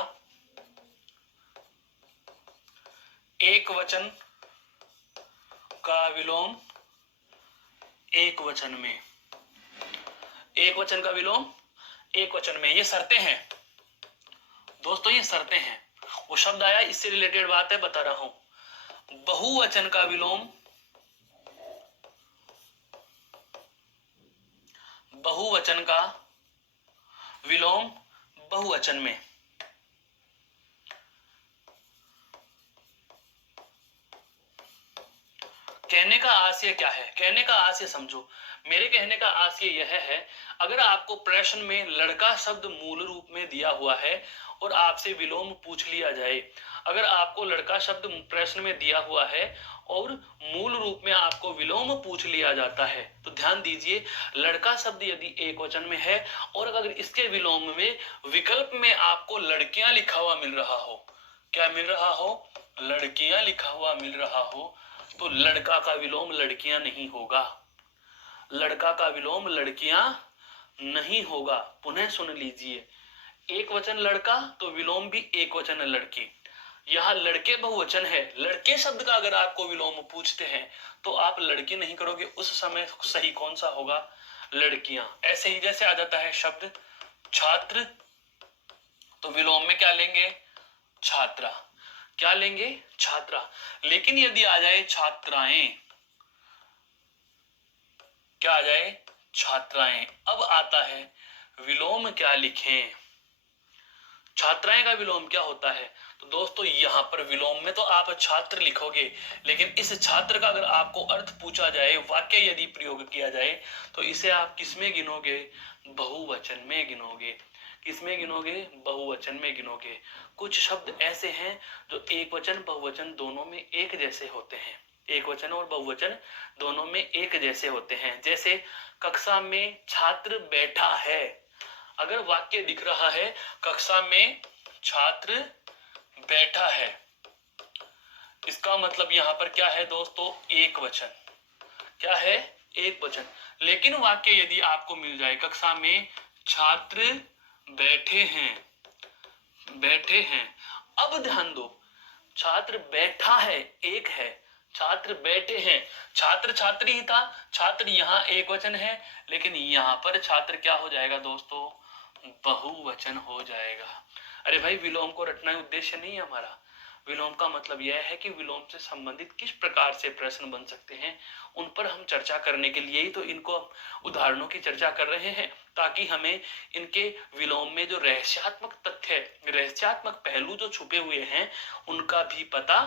एक वचन का विलोम एक वचन में, एक वचन का विलोम एक वचन में, ये शर्तें हैं दोस्तों, ये शर्तें हैं। वो शब्द आया इससे रिलेटेड बात है, बता रहा हूं। बहुवचन का विलोम बहुवचन का विलोम बहुवचन में, कहने का आशय क्या है, कहने का आशय समझो। मेरे कहने का आशय यह है, अगर आपको प्रश्न में लड़का शब्द मूल रूप में दिया हुआ है और आपसे विलोम पूछ लिया जाए, अगर आपको लड़का शब्द प्रश्न में दिया हुआ है और मूल रूप में आपको विलोम पूछ लिया जाता है, तो ध्यान दीजिए, लड़का शब्द यदि एक वचन में है और अगर इसके विलोम में विकल्प में आपको लड़कियां लिखा हुआ मिल रहा हो, क्या मिल रहा हो, लड़कियां लिखा हुआ मिल रहा हो, तो लड़का का विलोम लड़कियां नहीं होगा। लड़का का विलोम लड़कियां नहीं होगा। पुनः सुन लीजिए, एक वचन लड़का तो विलोम भी एक वचन लड़की। यहाँ लड़के बहुवचन है, लड़के शब्द का अगर आपको विलोम पूछते हैं तो आप लड़की नहीं करोगे, उस समय सही कौन सा होगा, लड़कियां। ऐसे ही जैसे आ जाता है शब्द छात्र, तो विलोम में क्या लेंगे, छात्रा। क्या लेंगे, छात्रा। लेकिन यदि आ जाए छात्राएं, क्या आ जाए, छात्राएं, अब आता है विलोम क्या लिखें। छात्राएं का विलोम क्या होता है, तो दोस्तों यहाँ पर विलोम में तो आप छात्र लिखोगे, लेकिन इस छात्र का अगर आपको अर्थ पूछा जाए, वाक्य यदि प्रयोग किया जाए, तो इसे आप किसमें गिनोगे, बहुवचन में गिनोगे। किसमें गिनोगे, बहुवचन में गिनोगे। कुछ शब्द ऐसे हैं जो एक वचन बहुवचन दोनों में एक जैसे होते हैं, एक वचन और बहुवचन दोनों में एक जैसे होते हैं। जैसे कक्षा में छात्र बैठा है, अगर वाक्य दिख रहा है कक्षा में छात्र बैठा है, इसका मतलब यहां पर क्या है दोस्तों, एक वचन। क्या है, एक वचन। लेकिन वाक्य यदि आपको मिल जाए कक्षा में छात्र बैठे हैं, बैठे हैं, अब ध्यान दो, छात्र बैठा है एक है, छात्र बैठे हैं, छात्र छात्री ही था, छात्र यहाँ एक वचन है, लेकिन यहाँ पर छात्र क्या हो जाएगा दोस्तों, बहुवचन हो जाएगा। अरे भाई, विलोम को रटना उद्देश्य नहीं है हमारा। विलोम का मतलब यह है कि विलोम से संबंधित किस प्रकार से प्रश्न बन सकते हैं, उन पर हम चर्चा करने के लिए ही तो इनको उदाहरणों की चर्चा कर रहे हैं, ताकि हमें इनके विलोम में जो रहस्यात्मक तथ्य, रहस्यात्मक पहलू जो छुपे हुए हैं, उनका भी पता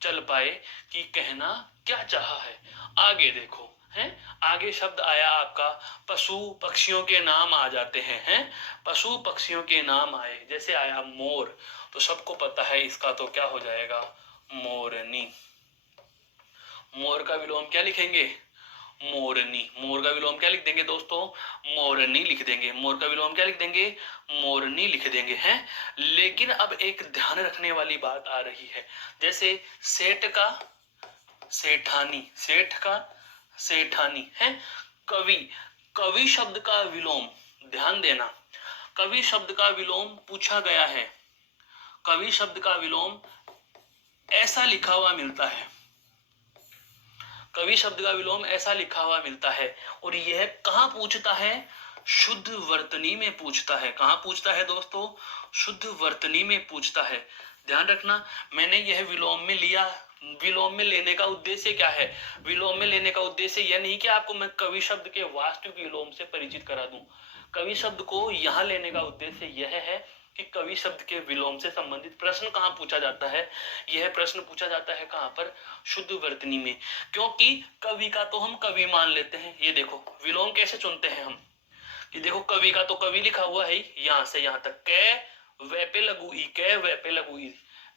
चल पाए कि कहना क्या चाहा है। आगे देखो, हैं, आगे शब्द आया आपका पशु पक्षियों के नाम आ जाते हैं, हैं, पशु पक्षियों के नाम आए, जैसे आया मोर, तो सबको पता है इसका तो क्या हो जाएगा, मोरनी। मोर का विलोम क्या लिखेंगे, मोरनी। मोर का विलोम क्या लिख देंगे दोस्तों, मोरनी लिख देंगे। मोर का विलोम क्या लिख देंगे, मोरनी लिख देंगे, हैं। लेकिन अब एक ध्यान रखने वाली बात आ रही है, जैसे सेठ का सेठानी, सेठ का सेठानी है। कवि, कवि शब्द का विलोम, ध्यान देना, कवि शब्द का विलोम पूछा गया है। कवि शब्द का विलोम ऐसा लिखा हुआ मिलता है, कवि शब्द का विलोम ऐसा लिखा हुआ मिलता है, और यह कहां पूछता है, शुद्ध वर्तनी में पूछता है। कहां पूछता है दोस्तों, शुद्ध वर्तनी में पूछता है। ध्यान रखना, मैंने यह विलोम में लिया, विलोम में लेने का उद्देश्य क्या है, विलोम में लेने का उद्देश्य यह नहीं कि आपको मैं कवि शब्द के वास्तविक विलोम से परिचित करा दूं। कवि शब्द को यहां लेने का उद्देश्य यह है कि कवि शब्द के विलोम से संबंधित प्रश्न कहां पूछा जाता है, यह प्रश्न पूछा जाता है कहां पर, शुद्ध वर्तनी में। क्योंकि कवि का तो हम कवि मान लेते हैं। ये देखो विलोम कैसे चुनते हैं हम, कि देखो कवि का तो कवि लिखा हुआ है, यहां से यहां तक कै वे पे लगू ई, कै वे पे लगू ई,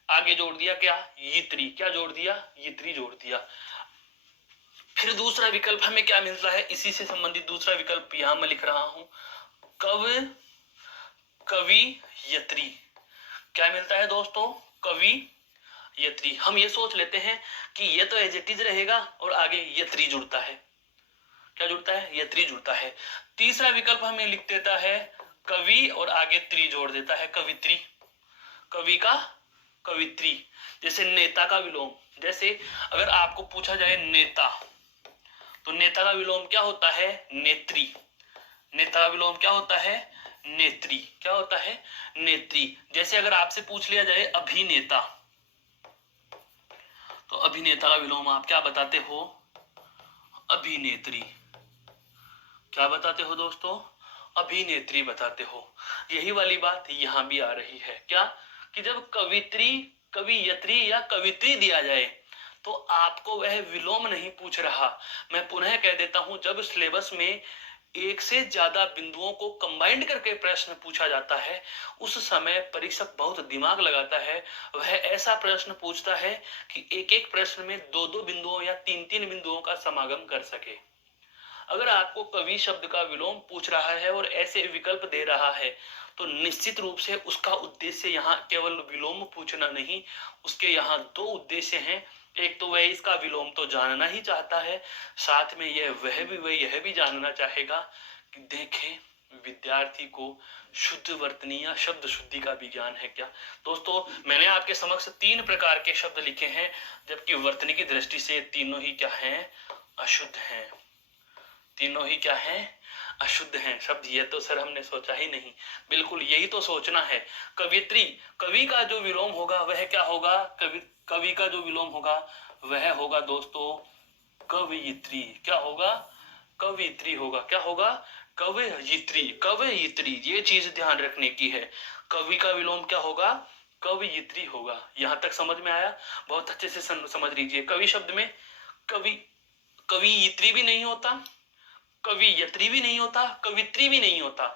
आगे जोड़ दिया क्या, यित्री, क्या जोड़ दिया, यित्री जोड़ दिया। फिर दूसरा विकल्प हमें क्या मिलता है, इसी से संबंधित दूसरा विकल्प यहां मैं लिख रहा हूं, कव कवि यत्री। क्या मिलता है दोस्तों, कवि यत्री। हम ये सोच लेते हैं कि ये तो एज इट इज रहेगा और आगे यत्री जुड़ता है, क्या जुड़ता है, यत्री जुड़ता है। तीसरा विकल्प हमें लिख देता है कवि और आगे त्री जोड़ देता है, कवित्री। कवि का कवित्री। जैसे नेता का विलोम, जैसे अगर आपको पूछा जाए नेता, तो नेता का विलोम क्या होता है, नेत्री। नेता का विलोम क्या होता है, नेत्री। क्या होता है, नेत्री। जैसे अगर आपसे पूछ लिया जाए अभिनेता, तो अभिनेता का विलोम आप क्या बताते हो, अभिनेत्री। क्या बताते हो दोस्तों, अभिनेत्री बताते हो। यही वाली बात यहां भी आ रही है, क्या, कि जब कवित्री, कवियत्री या कवित्री दिया जाए तो आपको वह विलोम नहीं पूछ रहा। मैं पुनः कह देता हूं, जब सिलेबस में एक से ज्यादा बिंदुओं को कंबाइंड करके प्रश्न पूछा जाता है, उस समय परीक्षक बहुत दिमाग लगाता है। वह ऐसा प्रश्न पूछता है कि एक एक प्रश्न में दो दो बिंदुओं या तीन तीन बिंदुओं का समागम कर सके। अगर आपको कवि शब्द का विलोम पूछ रहा है और ऐसे विकल्प दे रहा है, तो निश्चित रूप से उसका उद्देश्य यहाँ केवल विलोम पूछना नहीं, उसके यहाँ दो उद्देश्य हैं। एक तो वह इसका विलोम तो जानना ही चाहता है, साथ में यह भी जानना चाहेगा कि देखें विद्यार्थी को शुद्ध वर्तनी या शब्द शुद्धि का भी ज्ञान है क्या? दोस्तों, मैंने आपके समक्ष 3 प्रकार के शब्द लिखे हैं, जबकि वर्तनी की दृष्टि से तीनों ही क्या हैं? अशुद्ध हैं। तीनों ही क्या हैं? अशुद्ध हैं शब्द। ये तो सर हमने सोचा ही नहीं। बिल्कुल यही तो सोचना है। कवियत्री, कवि का जो विलोम होगा वह क्या होगा? कवि का जो विलोम होगा वह होगा दोस्तों कवयित्री। क्या होगा? कवयित्री होगा। क्या होगा? कवयित्री। कवयित्री, ये चीज ध्यान रखने की है। कवि का विलोम क्या होगा? कवयित्री होगा। यहां तक समझ में आया? बहुत अच्छे से समझ लीजिए। कवि शब्द में कवि, कवयित्री भी नहीं होता, कवियत्री भी नहीं होता, कवित्री भी नहीं होता।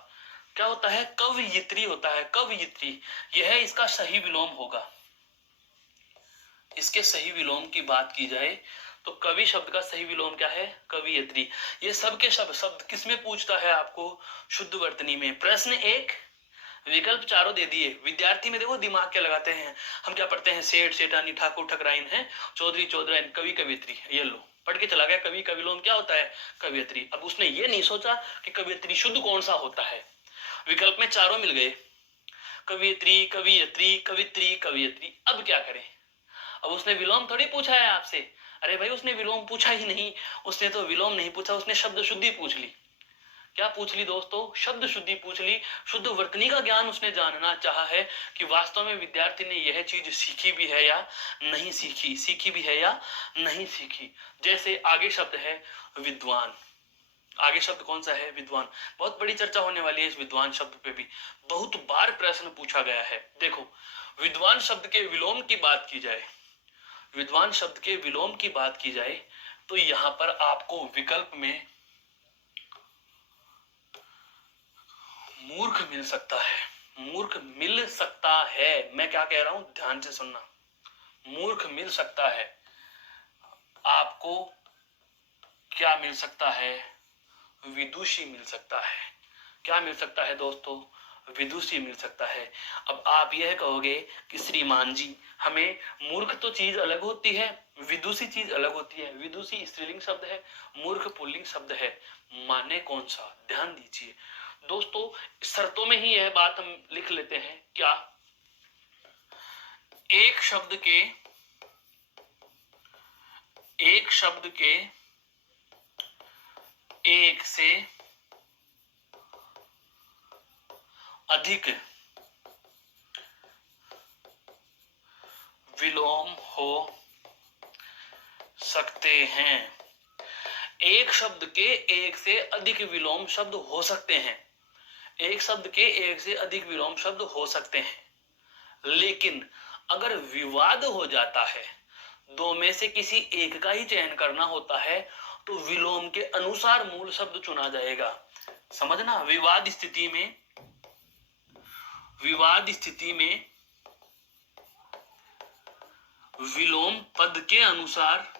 क्या होता है? कवयित्री होता है। कवयित्री, यह इसका सही विलोम होगा। इसके सही विलोम की बात की जाए तो कवि शब्द का सही विलोम क्या है? कवियत्री। ये सब के शब्द किसमें पूछता है आपको? शुद्ध वर्तनी में। प्रश्न 1, विकल्प चारों दे दिए। विद्यार्थी में देखो दिमाग क्या लगाते हैं। हम क्या पढ़ते हैं? सेठ सेठानी, ठाकुर ठकराइन है, चौधरी चौधराइन, कवि कवित्री। ये लो पढ़ के चला गया। कवि का विलोम क्या होता है? कवियत्री। अब उसने ये नहीं सोचा कि कवियत्री शुद्ध कौन सा होता है। विकल्प में चारों मिल गए, कवियत्री, कवियत्री, कवित्री, कवियत्री। अब क्या करें? अब उसने विलोम थोड़ी पूछा है आपसे। अरे भाई, उसने विलोम पूछा ही नहीं। उसने तो विलोम नहीं पूछा, उसने शब्द शुद्धि पूछ ली। क्या पूछ ली दोस्तों? शब्द शुद्धि पूछ ली। शुद्ध वर्तनी का ज्ञान उसने जानना चाहा है कि वास्तव में विद्यार्थी ने यह चीज सीखी भी है या नहीं सीखी, सीखी भी है या नहीं सीखी। जैसे आगे शब्द है विद्वान। आगे शब्द कौन सा है? विद्वान। बहुत बड़ी चर्चा होने वाली है इस विद्वान शब्द पे भी। बहुत बार प्रश्न पूछा गया है। देखो, विद्वान शब्द के विलोम की बात की जाए, विद्वान शब्द के विलोम की बात की जाए तो यहां पर आपको विकल्प में मूर्ख मिल सकता है। मूर्ख मिल सकता है। मैं क्या कह रहा हूं, ध्यान से सुनना। मूर्ख मिल सकता है। आपको क्या मिल सकता है? विदुषी मिल सकता है। क्या मिल सकता है दोस्तों? विदुषी मिल सकता है। अब आप यह कहोगे कि श्रीमान जी, हमें मूर्ख तो चीज अलग होती है, विदुषी चीज अलग होती है। विदुषी स्त्रीलिंग शब्द है, मूर्ख पुल्लिंग शब्द है। माने कौन सा? ध्यान दीजिए दोस्तों। शर्तों में ही यह बात हम लिख लेते हैं। क्या? एक शब्द के, एक शब्द के एक से अधिक विलोम हो सकते हैं। एक शब्द के एक से अधिक विलोम शब्द हो सकते हैं। एक शब्द के एक से अधिक विलोम शब्द हो सकते हैं, लेकिन अगर विवाद हो जाता है, दो में से किसी एक का ही चयन करना होता है, तो विलोम के अनुसार मूल शब्द चुना जाएगा। समझना, विवाद स्थिति में, विवाद स्थिति में विलोम पद के अनुसार,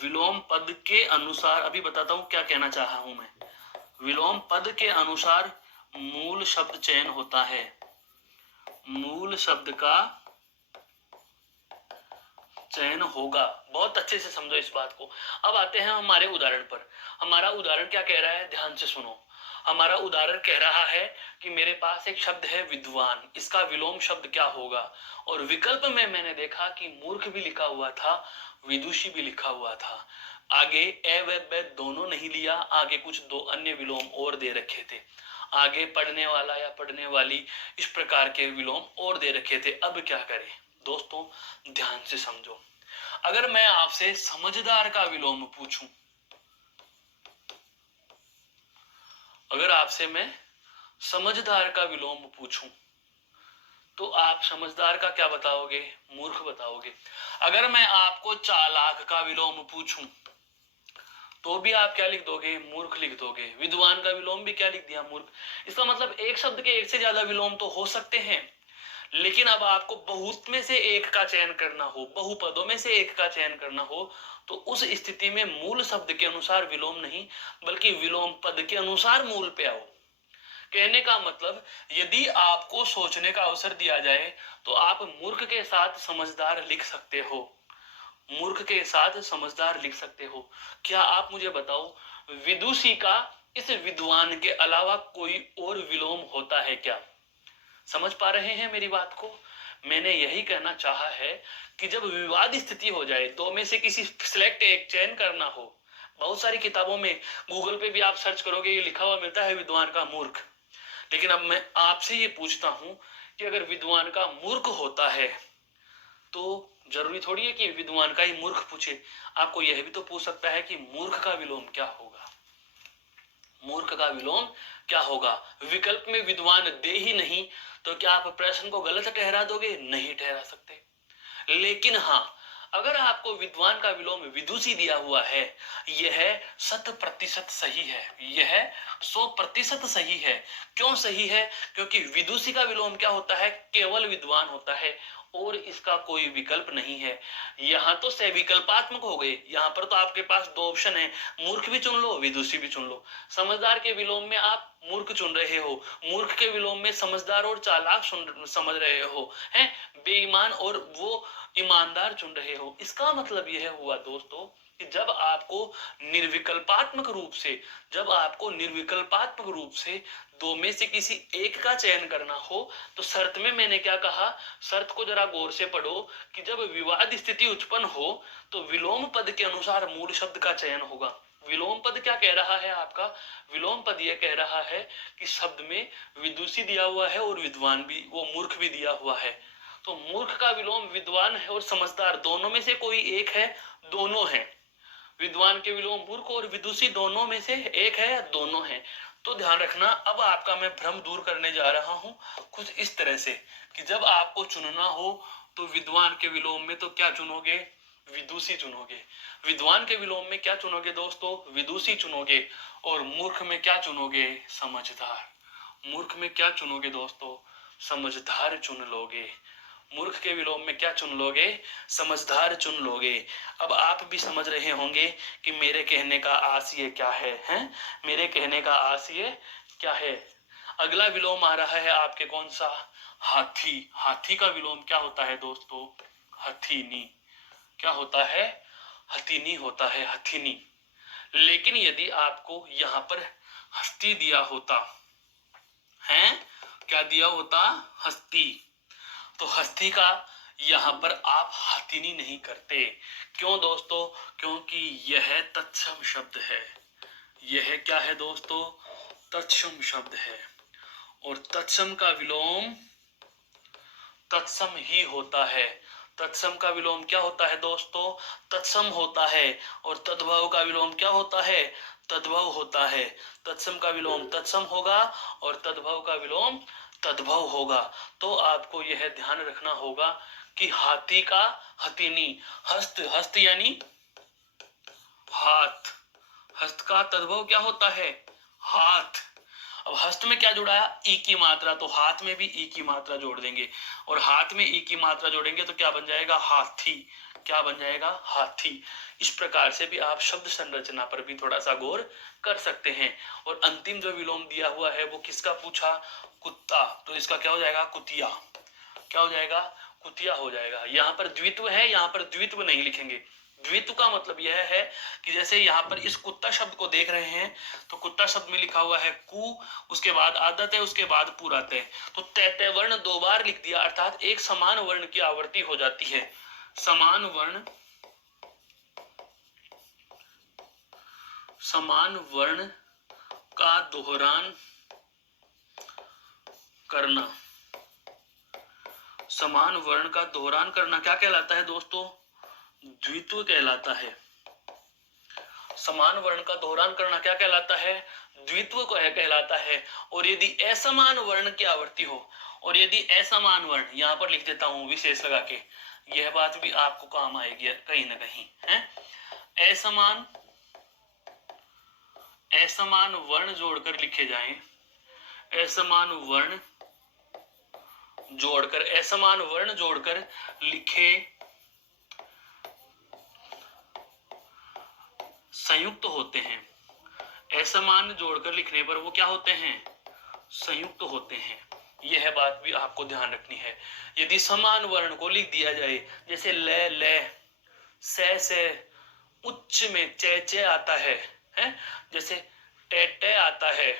विलोम पद के अनुसार, अभी बताता हूं क्या कहना चाहा हूं मैं। विलोम पद के अनुसार मूल शब्द चयन होता है। मूल शब्द का चयन होगा। बहुत अच्छे से समझो इस बात को। अब आते हैं हमारे उदाहरण पर। हमारा उदाहरण क्या कह रहा है? ध्यान से सुनो। हमारा उदाहरण कह रहा है कि मेरे पास एक शब्द है विद्वान, इसका विलोम शब्द क्या होगा? और विकल्प में मैंने देखा कि मूर्ख भी लिखा हुआ था, विदुषी भी लिखा हुआ था। आगे ए व ब दोनों नहीं लिया, आगे कुछ दो अन्य विलोम और दे रखे थे। आगे पढ़ने वाला या पढ़ने वाली, इस प्रकार के विलोम और दे रखे थे। अब क्या करें दोस्तों? ध्यान से समझो। अगर मैं आपसे समझदार का विलोम पूछूं, अगर आपसे मैं समझदार का विलोम पूछूं, तो आप समझदार का क्या बताओगे? मूर्ख बताओगे। अगर मैं आपको चालाक का विलोम पूछूं, तो भी आप क्या लिख दोगे? मूर्ख लिख दोगे। विद्वान का विलोम भी क्या लिख दिया? मूर्ख। इसका मतलब एक शब्द के एक से ज्यादा विलोम तो हो सकते हैं, लेकिन अब आपको बहुत में से एक का चयन करना हो, बहुपदों में से एक का चयन करना हो, तो उस स्थिति में मूल शब्द के अनुसार विलोम नहीं, बल्कि विलोम पद के अनुसार मूल पे आओ। कहने का मतलब, यदि आपको सोचने का अवसर दिया जाए तो आप मूर्ख के साथ समझदार लिख सकते हो। मूर्ख के साथ समझदार लिख सकते हो। क्या आप मुझे बताओ, विदुषी का इस विद्वान के अलावा कोई और विलोम होता है क्या? समझ पा रहे हैं मेरी बात को? मैंने यही कहना चाहा है कि जब विवाद स्थिति हो जाए, दो में से किसी सिलेक्ट एक चयन करना हो। बहुत सारी किताबों में, गूगल पे भी आप सर्च करोगे, ये लिखा हुआ मिलता है विद्वान का मूर्ख। लेकिन अब मैं आपसे ये पूछता हूं कि अगर विद्वान का मूर्ख होता है तो जरूरी थोड़ी है कि विद्वान का ही मूर्ख पूछे। आपको यह भी तो पूछ सकता है कि मूर्ख का विलोम क्या होगा? मूर्ख का विलोम क्या होगा? विकल्प में विद्वान दे ही नहीं तो क्या आप प्रश्न को गलत ठहरा दोगे? नहीं ठहरा सकते। लेकिन हाँ, अगर आपको विद्वान का विलोम विदुषी दिया हुआ है, यह 100% सही है, यह 100% सही है। क्यों सही है? क्योंकि विदुषी का विलोम क्या होता है? केवल विद्वान होता है और इसका कोई विकल्प नहीं है। यहाँ तो सविकल्पात्मक हो गए, यहाँ पर तो आपके पास दो ऑप्शन है, मूर्ख भी चुन लो, विदुषी भी चुन लो। समझदार के विलोम में आप मूर्ख चुन रहे हो, मूर्ख के विलोम में समझदार और चालाक समझ रहे हो, हैं बेईमान और वो ईमानदार चुन रहे हो। इसका मतलब यह हुआ दोस्तों कि जब आपको निर्विकल्पात्मक रूप से दो में से किसी एक का चयन करना हो, तो शर्त में मैंने क्या कहा? शर्त को जरा गौर से पढ़ो कि जब विवाद स्थिति उत्पन्न हो तो विलोम पद के अनुसार मूल शब्द का चयन होगा। विलोम पद क्या कह रहा है आपका? विलोम पद यह कह रहा है कि शब्द में विदुषी दिया हुआ है और विद्वान भी, वो मूर्ख भी दिया हुआ है। तो मूर्ख का विलोम विद्वान है और समझदार, दोनों में से कोई एक है, दोनों है। विद्वान के विलोम मूर्ख और विदुषी दोनों में से एक है या दोनों है। तो ध्यान रखना, अब आपका मैं भ्रम दूर करने जा रहा हूं कुछ इस तरह से कि जब आपको चुनना हो तो विद्वान के विलोम में तो क्या चुनोगे? विदुषी चुनोगे। विद्वान के विलोम में क्या चुनोगे दोस्तों? विदुषी चुनोगे। और मूर्ख में क्या चुनोगे? समझदार। मूर्ख में क्या चुनोगे दोस्तों? समझदार चुन लोगे। मूर्ख के विलोम में क्या चुन लोगे? समझदार चुन लोगे। अब आप भी समझ रहे होंगे कि मेरे कहने का आशय क्या है, हैं? मेरे कहने का आशय क्या है? अगला विलोम आ रहा है आपके कौन सा? हाथी। हाथी का विलोम क्या होता है दोस्तों? हथीनी। क्या होता है? हथीनी होता है, हथीनी। लेकिन यदि आपको यहां पर हस्ती दिया होता है, क्या दिया होता? हस्ती, तो हस्ती का यहां पर आप हथिनी नहीं करते। क्यों दोस्तों? क्योंकि यह तत्सम शब्द है। यह क्या है दोस्तों? तत्सम शब्द है। और तत्सम का विलोम तत्सम ही होता है। तत्सम का विलोम क्या होता है दोस्तों? तत्सम होता है। और तद्भव का विलोम क्या होता है? तद्भव होता है। तत्सम का विलोम तत्सम होगा और तद्भव का विलोम तद्भव होगा। तो आपको यह ध्यान रखना होगा कि हाथी का हथिनी, हस्त, हस्त यानी हाथ, हस्त का तद्भव क्या होता है? हाथ। अब हस्त में क्या जुड़ा है? ई की मात्रा, तो हाथ में भी ई की मात्रा जोड़ देंगे और हाथ में ई की मात्रा जोड़ेंगे तो क्या बन जाएगा? हाथी। क्या बन जाएगा? हाथी। इस प्रकार से भी आप शब्द संरचना पर भी थोड़ा सा गौर कर सकते हैं। और अंतिम जो विलोम दिया हुआ है वो किसका पूछा? कुत्ता। तो इसका क्या हो जाएगा? कुतिया। क्या हो जाएगा? कुतिया हो जाएगा। यहाँ पर द्वित्व है, यहाँ पर द्वित्व नहीं लिखेंगे। द्वित्व का मतलब यह है कि जैसे यहाँ पर इस कुत्ता शब्द को देख रहे हैं तो कुत्ता शब्द में लिखा हुआ है कु, उसके बाद आदत है, उसके बाद पुरात है। तो तैतय वर्ण दो बार लिख दिया, अर्थात एक समान वर्ण की आवृत्ति हो जाती है। समान वर्ण, समान वर्ण का दोहरान करना। समान वर्ण का दोहरान करना क्या कहलाता है दोस्तों? द्वित्व कहलाता है। समान वर्ण का दोहरान करना क्या कहलाता है? द्वित्व को कहलाता है। और यदि असमान वर्ण की आवृत्ति हो, और यदि असमान वर्ण, यहां पर लिख देता हूं विशेष लगा के, यह बात भी आपको काम आएगी कहीं ना कहीं, है? असमान, असमान वर्ण जोड़कर लिखे जाएं, असमान वर्ण जोड़कर, असमान वर्ण जोड़कर लिखे संयुक्त होते हैं। असमान जोड़कर लिखने पर वो क्या होते हैं? संयुक्त होते हैं। यह बात भी आपको ध्यान रखनी है। यदि समान वर्ण को लिख दिया जाए, जैसे ले ले, से उच्च में चे चे आता है, जैसे टे आता है,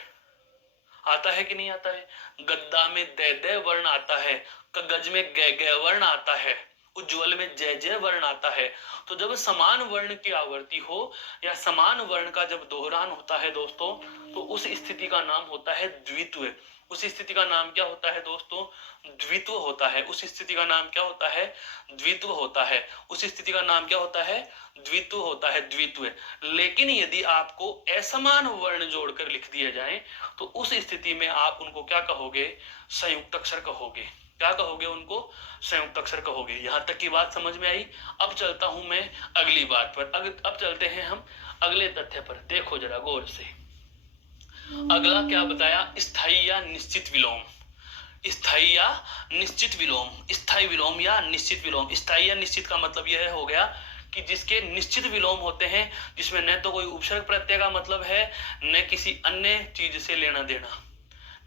आता है कि नहीं आता है? गद्दा में दे दे वर्ण आता है, कगज में गे गे वर्ण आता है, उज्ज्वल में जय जय वर्ण आता है। तो जब समान वर्ण की आवर्ती हो या समान वर्ण का जब दोहरान होता है दोस्तों, तो उस स्थिति का नाम होता है द्वित्व। उस स्थिति का नाम क्या होता है दोस्तों? द्वित्व होता है। उस स्थिति का नाम क्या होता है? द्वित्व होता है। उस स्थिति का नाम क्या होता है? द्वित्व होता है, द्वित्व। लेकिन यदि आपको असमान वर्ण जोड़कर लिख दिए जाए तो उस स्थिति में आप उनको क्या कहोगे? संयुक्त अक्षर कहोगे। क्या कहोगे उनको? संयुक्त अक्षर कहोगे। यहां तक की बात समझ में आई? अब चलता हूं मैं अगली बात पर। अब चलते हैं हम अगले तथ्य पर। देखो जरा गौर से। अगला क्या बताया? स्थायी या निश्चित विलोम। स्थायी या निश्चित विलोम, स्थायी विलोम या निश्चित विलोम। स्थायी या निश्चित का मतलब यह हो गया कि जिसके निश्चित विलोम होते हैं, जिसमें न तो कोई उपसर्ग प्रत्यय का मतलब है, न किसी अन्य चीज से लेना देना।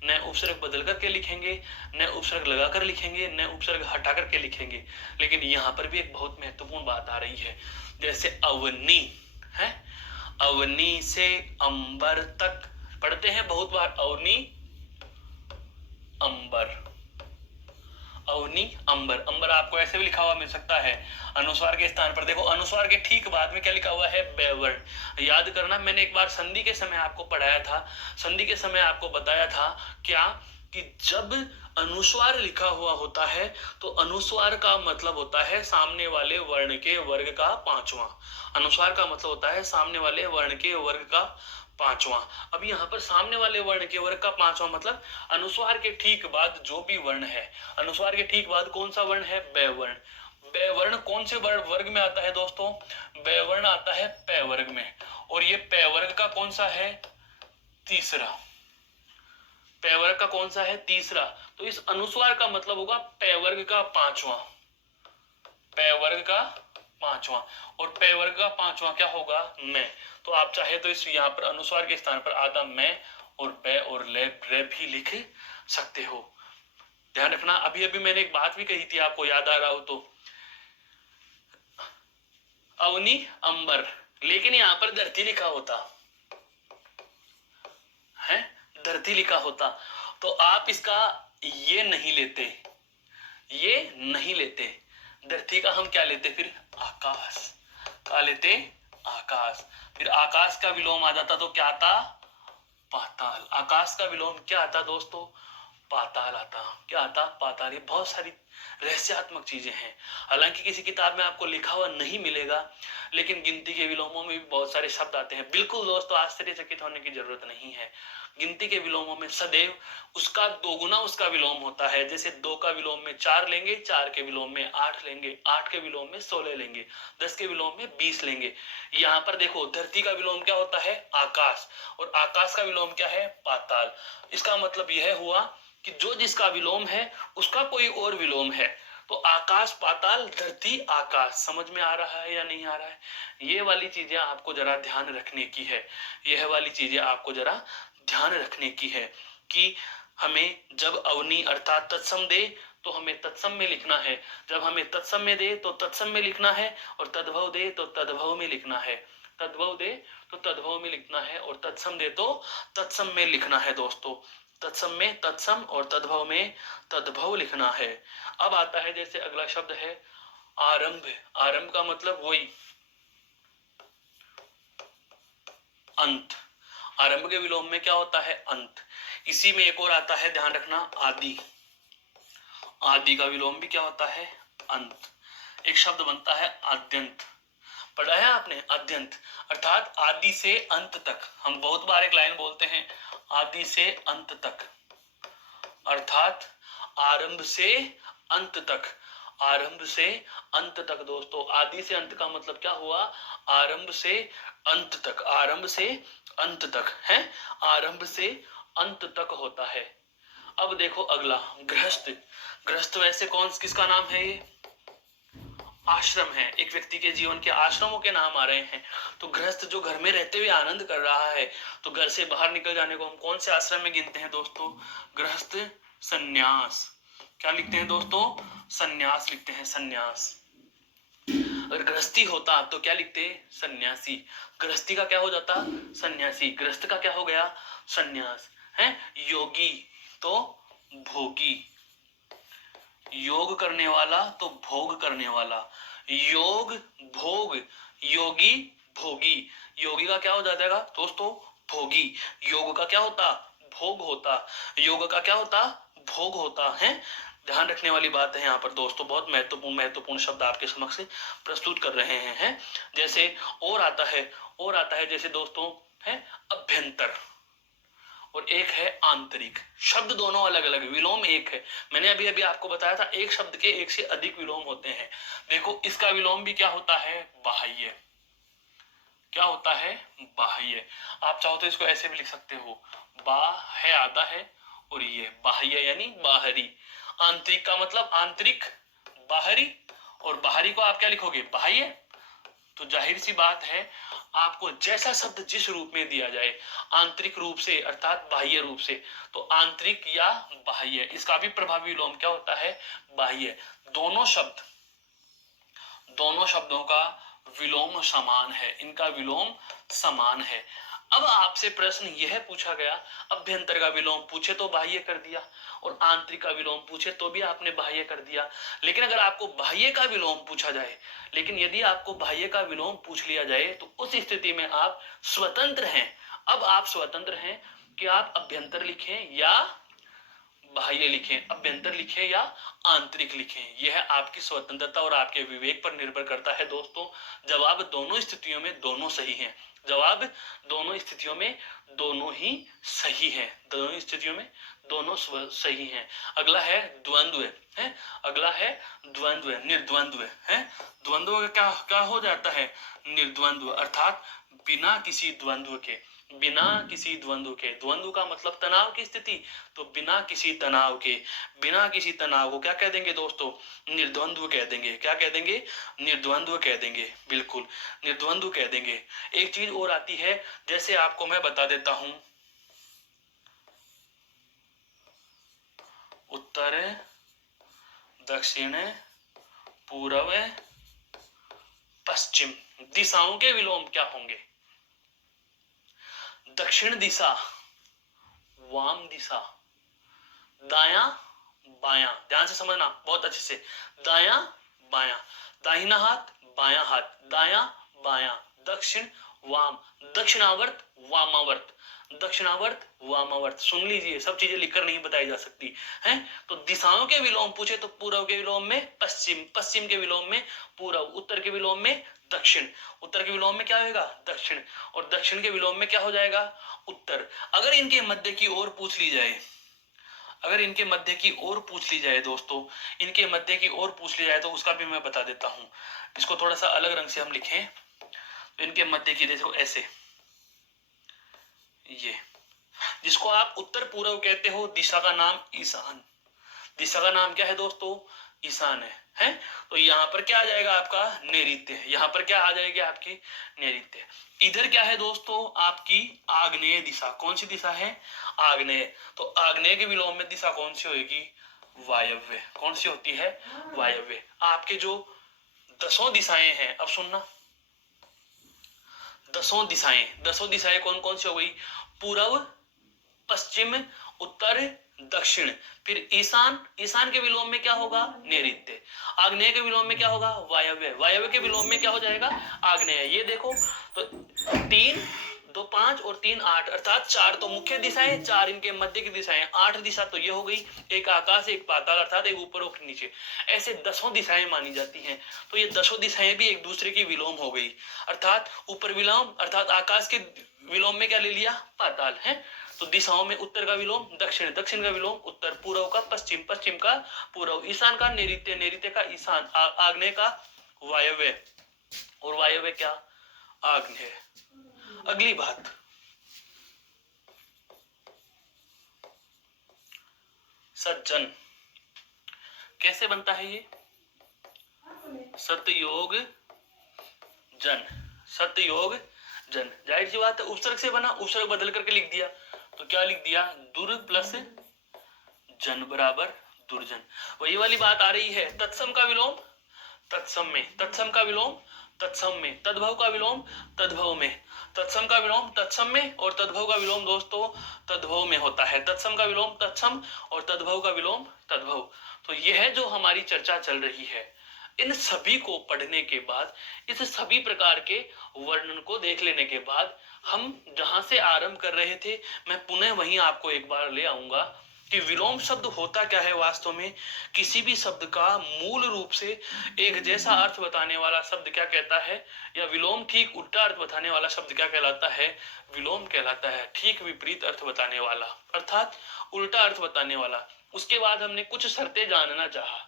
न उपसर्ग बदल करके लिखेंगे, न उपसर्ग लगा कर लिखेंगे, न उपसर्ग हटा करके लिखेंगे। लेकिन यहाँ पर भी एक बहुत महत्वपूर्ण बात आ रही है। जैसे अवनी है, अवनी से अंबर तक पढ़ते हैं बहुत बार, अवनी अंबर, अवनी अंबर। अंबर आपको ऐसे भी लिखा हुआ मिल सकता है अनुस्वार के स्थान पर। देखो अनुस्वार के ठीक बाद में क्या लिखा हुआ है? बेवर्ण। याद करना, मैंने एक बार संधि के समय आपको पढ़ाया था, संधि के समय आपको बताया था क्या कि जब अनुस्वार लिखा हुआ होता है तो अनुस्वार का मतलब होता है सामने वाले वर्ण के वर्ग का पांचवा। अनुस्वार का मतलब होता है सामने वाले वर्ण के वर्ग का पांचवा। अब यहाँ पर सामने वाले वर्ण के वर्ग का पांचवा मतलब अनुस्वार के ठीक बाद जो भी वर्ण है। अनुस्वार के ठीक बाद कौन सा वर्ण है? बेवर्ण। बेवर्ण कौन से वर्ग में आता है दोस्तों? बेवर्ण आता है पै वर्ग में। और ये पै वर्ग का कौन सा है? तीसरा। पै वर्ग का कौन सा है? तीसरा। तो इस अनुस्वार का मतलब होगा पै वर्ग का पांचवा, पै वर्ग का पांचवा। और पै वर्ग का पांचवा क्या होगा? मैं। तो आप चाहे तो इस यहाँ पर अनुस्वार के स्थान पर आधा मैं और पै और ले भी लिख सकते हो। ध्यान रखना, अभी अभी मैंने एक बात भी कही थी, आपको याद आ रहा हो तो, अवनी अंबर, लेकिन यहां पर धरती लिखा होता है, धरती लिखा होता तो आप इसका ये नहीं लेते, ये नहीं लेते। धरती का हम क्या लेते फिर? आकाश का लेते, आकाश। फिर आकाश का विलोम आ जाता तो क्या आता? पाताल। आकाश का विलोम क्या आता दोस्तों? पाताल आता। क्या आता? पाताल। ये बहुत सारी रहस्यात्मक चीजें हैं। हालांकि किसी किताब में आपको लिखा हुआ नहीं मिलेगा, लेकिन गिनती के विलोमों में भी बहुत सारे शब्द आते हैं। बिल्कुल दोस्तों आश्चर्यचकित होने की जरूरत नहीं है। गिनती के विलोमों में सदैव उसका दोगुना उसका विलोम होता है। जैसे 2 का विलोम में 4 लेंगे, 4 के विलोम में 8 लेंगे, 8 के विलोम में 16 लेंगे, 10 के विलोम में 20 लेंगे। यहाँ पर देखो धरती का विलोम क्या होता है? आकाश। और आकाश का विलोम क्या है? पाताल। इसका मतलब यह हुआ कि जो जिसका विलोम है उसका कोई और विलोम है। तो आकाश, पाताल, धरती, आकाश। समझ में आ रहा है या नहीं आ रहा है? ये वाली चीजें आपको जरा ध्यान रखने की है, यह वाली चीजें आपको जरा ध्यान रखने की है कि हमें जब अवनी अर्थात तत्सम दे तो हमें तत्सम में लिखना है, जब हमें तत्सम में दे तो तत्सम में लिखना है, और तद्भव दे तो तद्भव में लिखना है। तद्भव दे तो तद्भव में लिखना है, और तत्सम दे तो तत्सम में लिखना है दोस्तों। तत्सम में तत्सम और तद्भव में तद्भव लिखना है। अब आता है जैसे अगला शब्द है आरंभ। आरंभ का मतलब वही अंत। आरंभ के विलोम में क्या होता है? अंत। इसी में एक और आता है, ध्यान रखना, आदि। आदि का विलोम भी क्या होता है? अंत। एक शब्द बनता है आद्यंत। पढ़ा है आपने? आद्यंत अर्थात आदि से अंत तक। हम बहुत बार एक लाइन बोलते हैं, आदि से अंत तक, अर्थात आरंभ से अंत तक। आरंभ से अंत तक दोस्तों, आदि से अंत का मतलब क्या हुआ? आरंभ से अंत तक, आरंभ से अंत तक है, आरंभ से अंत तक होता है। अब देखो अगला गृहस्थ। गृहस्थ वैसे कौन किसका नाम है? ये आश्रम है, एक व्यक्ति के जीवन के आश्रमों के नाम आ रहे हैं। तो गृहस्थ जो घर में रहते हुए आनंद कर रहा है, तो घर से बाहर निकल जाने को हम कौन से आश्रम में गिनते हैं दोस्तों? गृहस्थ संन्यास। क्या लिखते हैं दोस्तों? संन्यास लिखते हैं, संन्यास। अगर गृहस्थी होता तो क्या लिखते, सन्यासी। गृहस्थी का क्या हो जाता, सन्यासी। गृहस्थ का क्या हो गया, सन्यास है। योगी तो भोगी, योग करने वाला तो भोग करने वाला, योग भोग, योगी भोगी। योगी का क्या हो जाएगा दोस्तों, भोगी। योग का क्या होता, भोग होता। योग का क्या होता, भोग होता है। ध्यान रखने वाली बात है यहाँ पर दोस्तों, बहुत महत्वपूर्ण महत्वपूर्ण शब्द आपके समक्ष प्रस्तुत कर रहे हैं। जैसे और आता है जैसे दोस्तों है अभ्यंतर, और एक है आंतरिक। शब्द दोनों अलग अलग, विलोम एक है। मैंने अभी अभी आपको बताया था एक शब्द के एक से अधिक विलोम होते हैं। देखो इसका विलोम भी क्या होता है, बाह्य। क्या होता है, बाह्य। आप चाहो तो इसको ऐसे भी लिख सकते हो, बा है आता है और ये बाह्य यानी बाहरी। आंतरिक का मतलब आंतरिक, बाहरी, और बाहरी को आप क्या लिखोगे, बाह्य। तो जाहिर सी बात है, आपको जैसा शब्द जिस रूप में दिया जाए, आंतरिक रूप से अर्थात बाह्य रूप से, तो आंतरिक या बाह्य, इसका भी प्रभावी विलोम क्या होता है, बाह्य। दोनों शब्दों का विलोम समान है, इनका विलोम समान है। अब आपसे प्रश्न यह पूछा गया, अभ्यंतर का विलोम पूछे तो बाह्य कर दिया, और आंतरिक का विलोम पूछे तो भी आपने बाह्य कर दिया। लेकिन अगर आपको बाह्य का विलोम पूछा जाए, लेकिन यदि आपको बाह्य का विलोम पूछ लिया जाए, तो उस स्थिति में आप स्वतंत्र हैं। अब आप स्वतंत्र हैं कि आप अभ्यंतर लिखें या बाह्य लिखें, अभ्यंतर लिखें या आंतरिक लिखें। यह आपकी स्वतंत्रता और आपके विवेक पर निर्भर करता है दोस्तों। जवाब दोनों स्थितियों में दोनों सही हैं। जवाब दोनों स्थितियों में दोनों ही सही है, दोनों स्थितियों में दोनों सही हैं। अगला है द्वंद्व है, अगला है द्वंद्व, निर्द्वंद्व है। द्वंद्व का क्या क्या हो जाता है, निर्द्वंद्व, अर्थात बिना किसी द्वंद्व के, बिना किसी द्वंद्व के। द्वंद्व का मतलब तनाव की स्थिति, तो बिना किसी तनाव के, बिना किसी तनाव को क्या कह देंगे दोस्तों, निर्द्वंद्व कह देंगे। क्या कह देंगे, निर्द्वंद्व कह देंगे, बिल्कुल निर्द्वंद्व कह देंगे। एक चीज और आती है, जैसे आपको मैं बता देता हूं, उत्तर, दक्षिण, पूर्व, पश्चिम दिशाओं के विलोम क्या होंगे। दक्षिण दिशा, वाम दिशा, दाया बायां, ध्यान से समझना बहुत अच्छे से, दाया बायां, दाहिना हाथ बायां हाथ, दाया बायां, दक्षिण वाम, दक्षिणावर्त वामावर्त, दक्षिणावर्त वामावर्त। सुन लीजिए, सब चीजें लिखकर नहीं बताई जा सकती हैं। तो दिशाओं के विलोम पूछे तो पूर्व के विलोम में पश्चिम, पश्चिम के विलोम में पूर्व, उत्तर के विलोम में दक्षिण, उत्तर के विलोम में क्या होगा, दक्षिण, और दक्षिण के विलोम में क्या हो जाएगा, उत्तर। अगर इनके मध्य की ओर पूछ ली जाए, अगर इनके मध्य की ओर पूछ ली जाए दोस्तों, इनके मध्य की ओर पूछ ली जाए, तो उसका भी मैं बता देता हूं। इसको थोड़ा सा अलग रंग से हम लिखें, तो इनके मध्य की देखो ऐसे, ये जिसको आप उत्तर पूर्व कहते हो, दिशा का नाम ईशान, दिशा का नाम क्या है दोस्तों, ईशान है। तो यहाँ पर क्या आ जाएगा आपका, नैऋत्य, यहाँ पर क्या आ जाएगी आपकी, नैऋत्य। इधर क्या है दोस्तों, आपकी आग्नेय दिशा। कौन सी दिशा है, आग्नेय। तो आग्नेय के विलोम में दिशा कौन सी होगी, वायव्य। कौन सी होती है, वायव्य। आपके जो 10 दिशाएं हैं, अब सुनना, 10 दिशाएं कौन कौन सी हो गई, पूर्व, पश्चिम, उत्तर, दक्षिण, फिर ईशान, ईशान के विलोम में क्या होगा, नैऋत्य। आग्नेय के विलोम में क्या होगा, वायव्य, वायव्य के विलोम में क्या हो जाएगा, आग्नेय। ये देखो, तो 3 2 5 और 3 8, अर्थात 4 तो मुख्य दिशाएं, 4 इनके मध्य की दिशाएं, 8 दिशा तो ये हो गई, एक आकाश एक पाताल, अर्थात एक ऊपर और नीचे। ऐसे 10 दिशाएं मानी जाती हैं। तो ये 10 दिशाएं भी एक दूसरे की विलोम हो गई, अर्थात ऊपर विलोम, अर्थात आकाश के विलोम में क्या ले लिया, पाताल है। तो दिशाओं में उत्तर का विलोम दक्षिण, दक्षिण का विलोम उत्तर, पूर्व का पश्चिम, पश्चिम का पूर्व, ईशान का नैऋत्य, नैऋत्य का ईशान, आग्नेय का वायव्य, और वायव्य क्या, आग्नेय। अगली बात, सज्जन कैसे बनता है, ये सतयोग जन, सतयोग जन। जाहिर सी बात है, उपसर्ग से बना, उपसर्ग बदल करके लिख दिया, तो क्या लिख दिया, दुर प्लस जन बराबर दुर्जन। वही वाली बात आ रही है, तत्सम का विलोम तत्सम में, तत्सम का विलोम तत्सम में, तद्भव का विलोम तद्भव में, तत्सम का विलोम तत्सम में और तद्भव का विलोम दोस्तों तद्भव में होता है। तत्सम का विलोम तत्सम और तद्भव का विलोम तद्भव। तो यह जो हमारी चर्चा चल रही है, इन सभी को पढ़ने के बाद, इस सभी प्रकार के वर्णन को देख लेने के बाद, हम जहां से आरंभ कर रहे थे, मैं पुनः वहीं आपको एक बार ले आऊंगा कि विलोम शब्द होता क्या है। वास्तव में किसी भी शब्द का मूल रूप से एक जैसा अर्थ बताने वाला शब्द क्या कहता है, या विलोम ठीक उल्टा अर्थ बताने वाला शब्द क्या कहलाता है, विलोम कहलाता है। ठीक विपरीत अर्थ बताने वाला, अर्थात उल्टा अर्थ बताने वाला। उसके बाद हमने कुछ शर्तें जानना चाहा।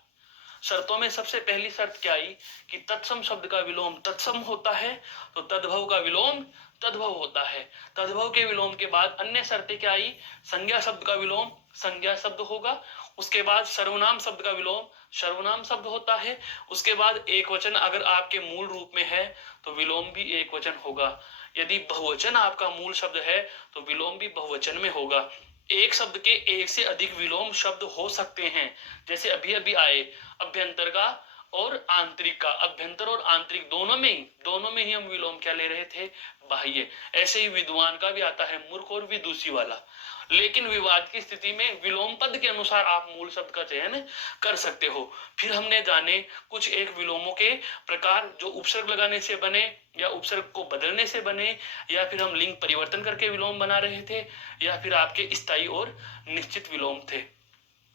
शर्तों में सबसे पहली शर्त क्या आई कि तत्सम शब्द का विलोम तत्सम होता है, तो तद्भव का विलोम तद्भव होता है। तद्भव के विलोम के बाद अन्य शर्तें क्या आई, संज्ञा शब्द का विलोम संज्ञा शब्द होगा। उसके बाद सर्वनाम शब्द का विलोम सर्वनाम शब्द होता है। उसके बाद एक वचन अगर आपके मूल रूप में है तो विलोम भी एक वचन होगा। यदि बहुवचन आपका मूल शब्द है तो विलोम भी बहुवचन में होगा। एक शब्द के एक से अधिक विलोम शब्द हो सकते हैं, जैसे अभी अभी आए अभ्यंतर का और आंतरिक का। अभ्यंतर और आंतरिक दोनों में ही हम विलोम क्या ले रहे थे, बाह्य। ऐसे ही विद्वान का भी आता है मूर्ख और विदुषी वाला। लेकिन विवाद की स्थिति में विलोम पद के अनुसार आप मूल शब्द का चयन कर सकते हो। फिर हमने जाने कुछ एक विलोमों के प्रकार जो उपसर्ग लगाने से बने, या उपसर्ग को बदलने से बने, या फिर हम लिंग परिवर्तन करके विलोम बना रहे थे, या फिर आपके स्थायी और निश्चित विलोम थे।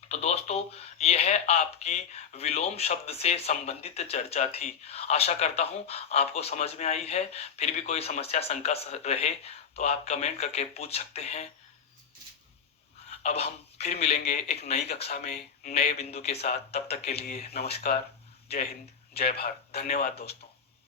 तो दोस्तों यह आपकी विलोम शब्द से संबंधित चर्चा थी। आशा करता हूं आपको समझ में आई है। फिर भी कोई समस्या शंका रहे तो आप कमेंट करके पूछ सकते हैं। अब हम फिर मिलेंगे एक नई कक्षा में नए बिंदु के साथ। तब तक के लिए नमस्कार, जय हिंद, जय भारत। धन्यवाद दोस्तों।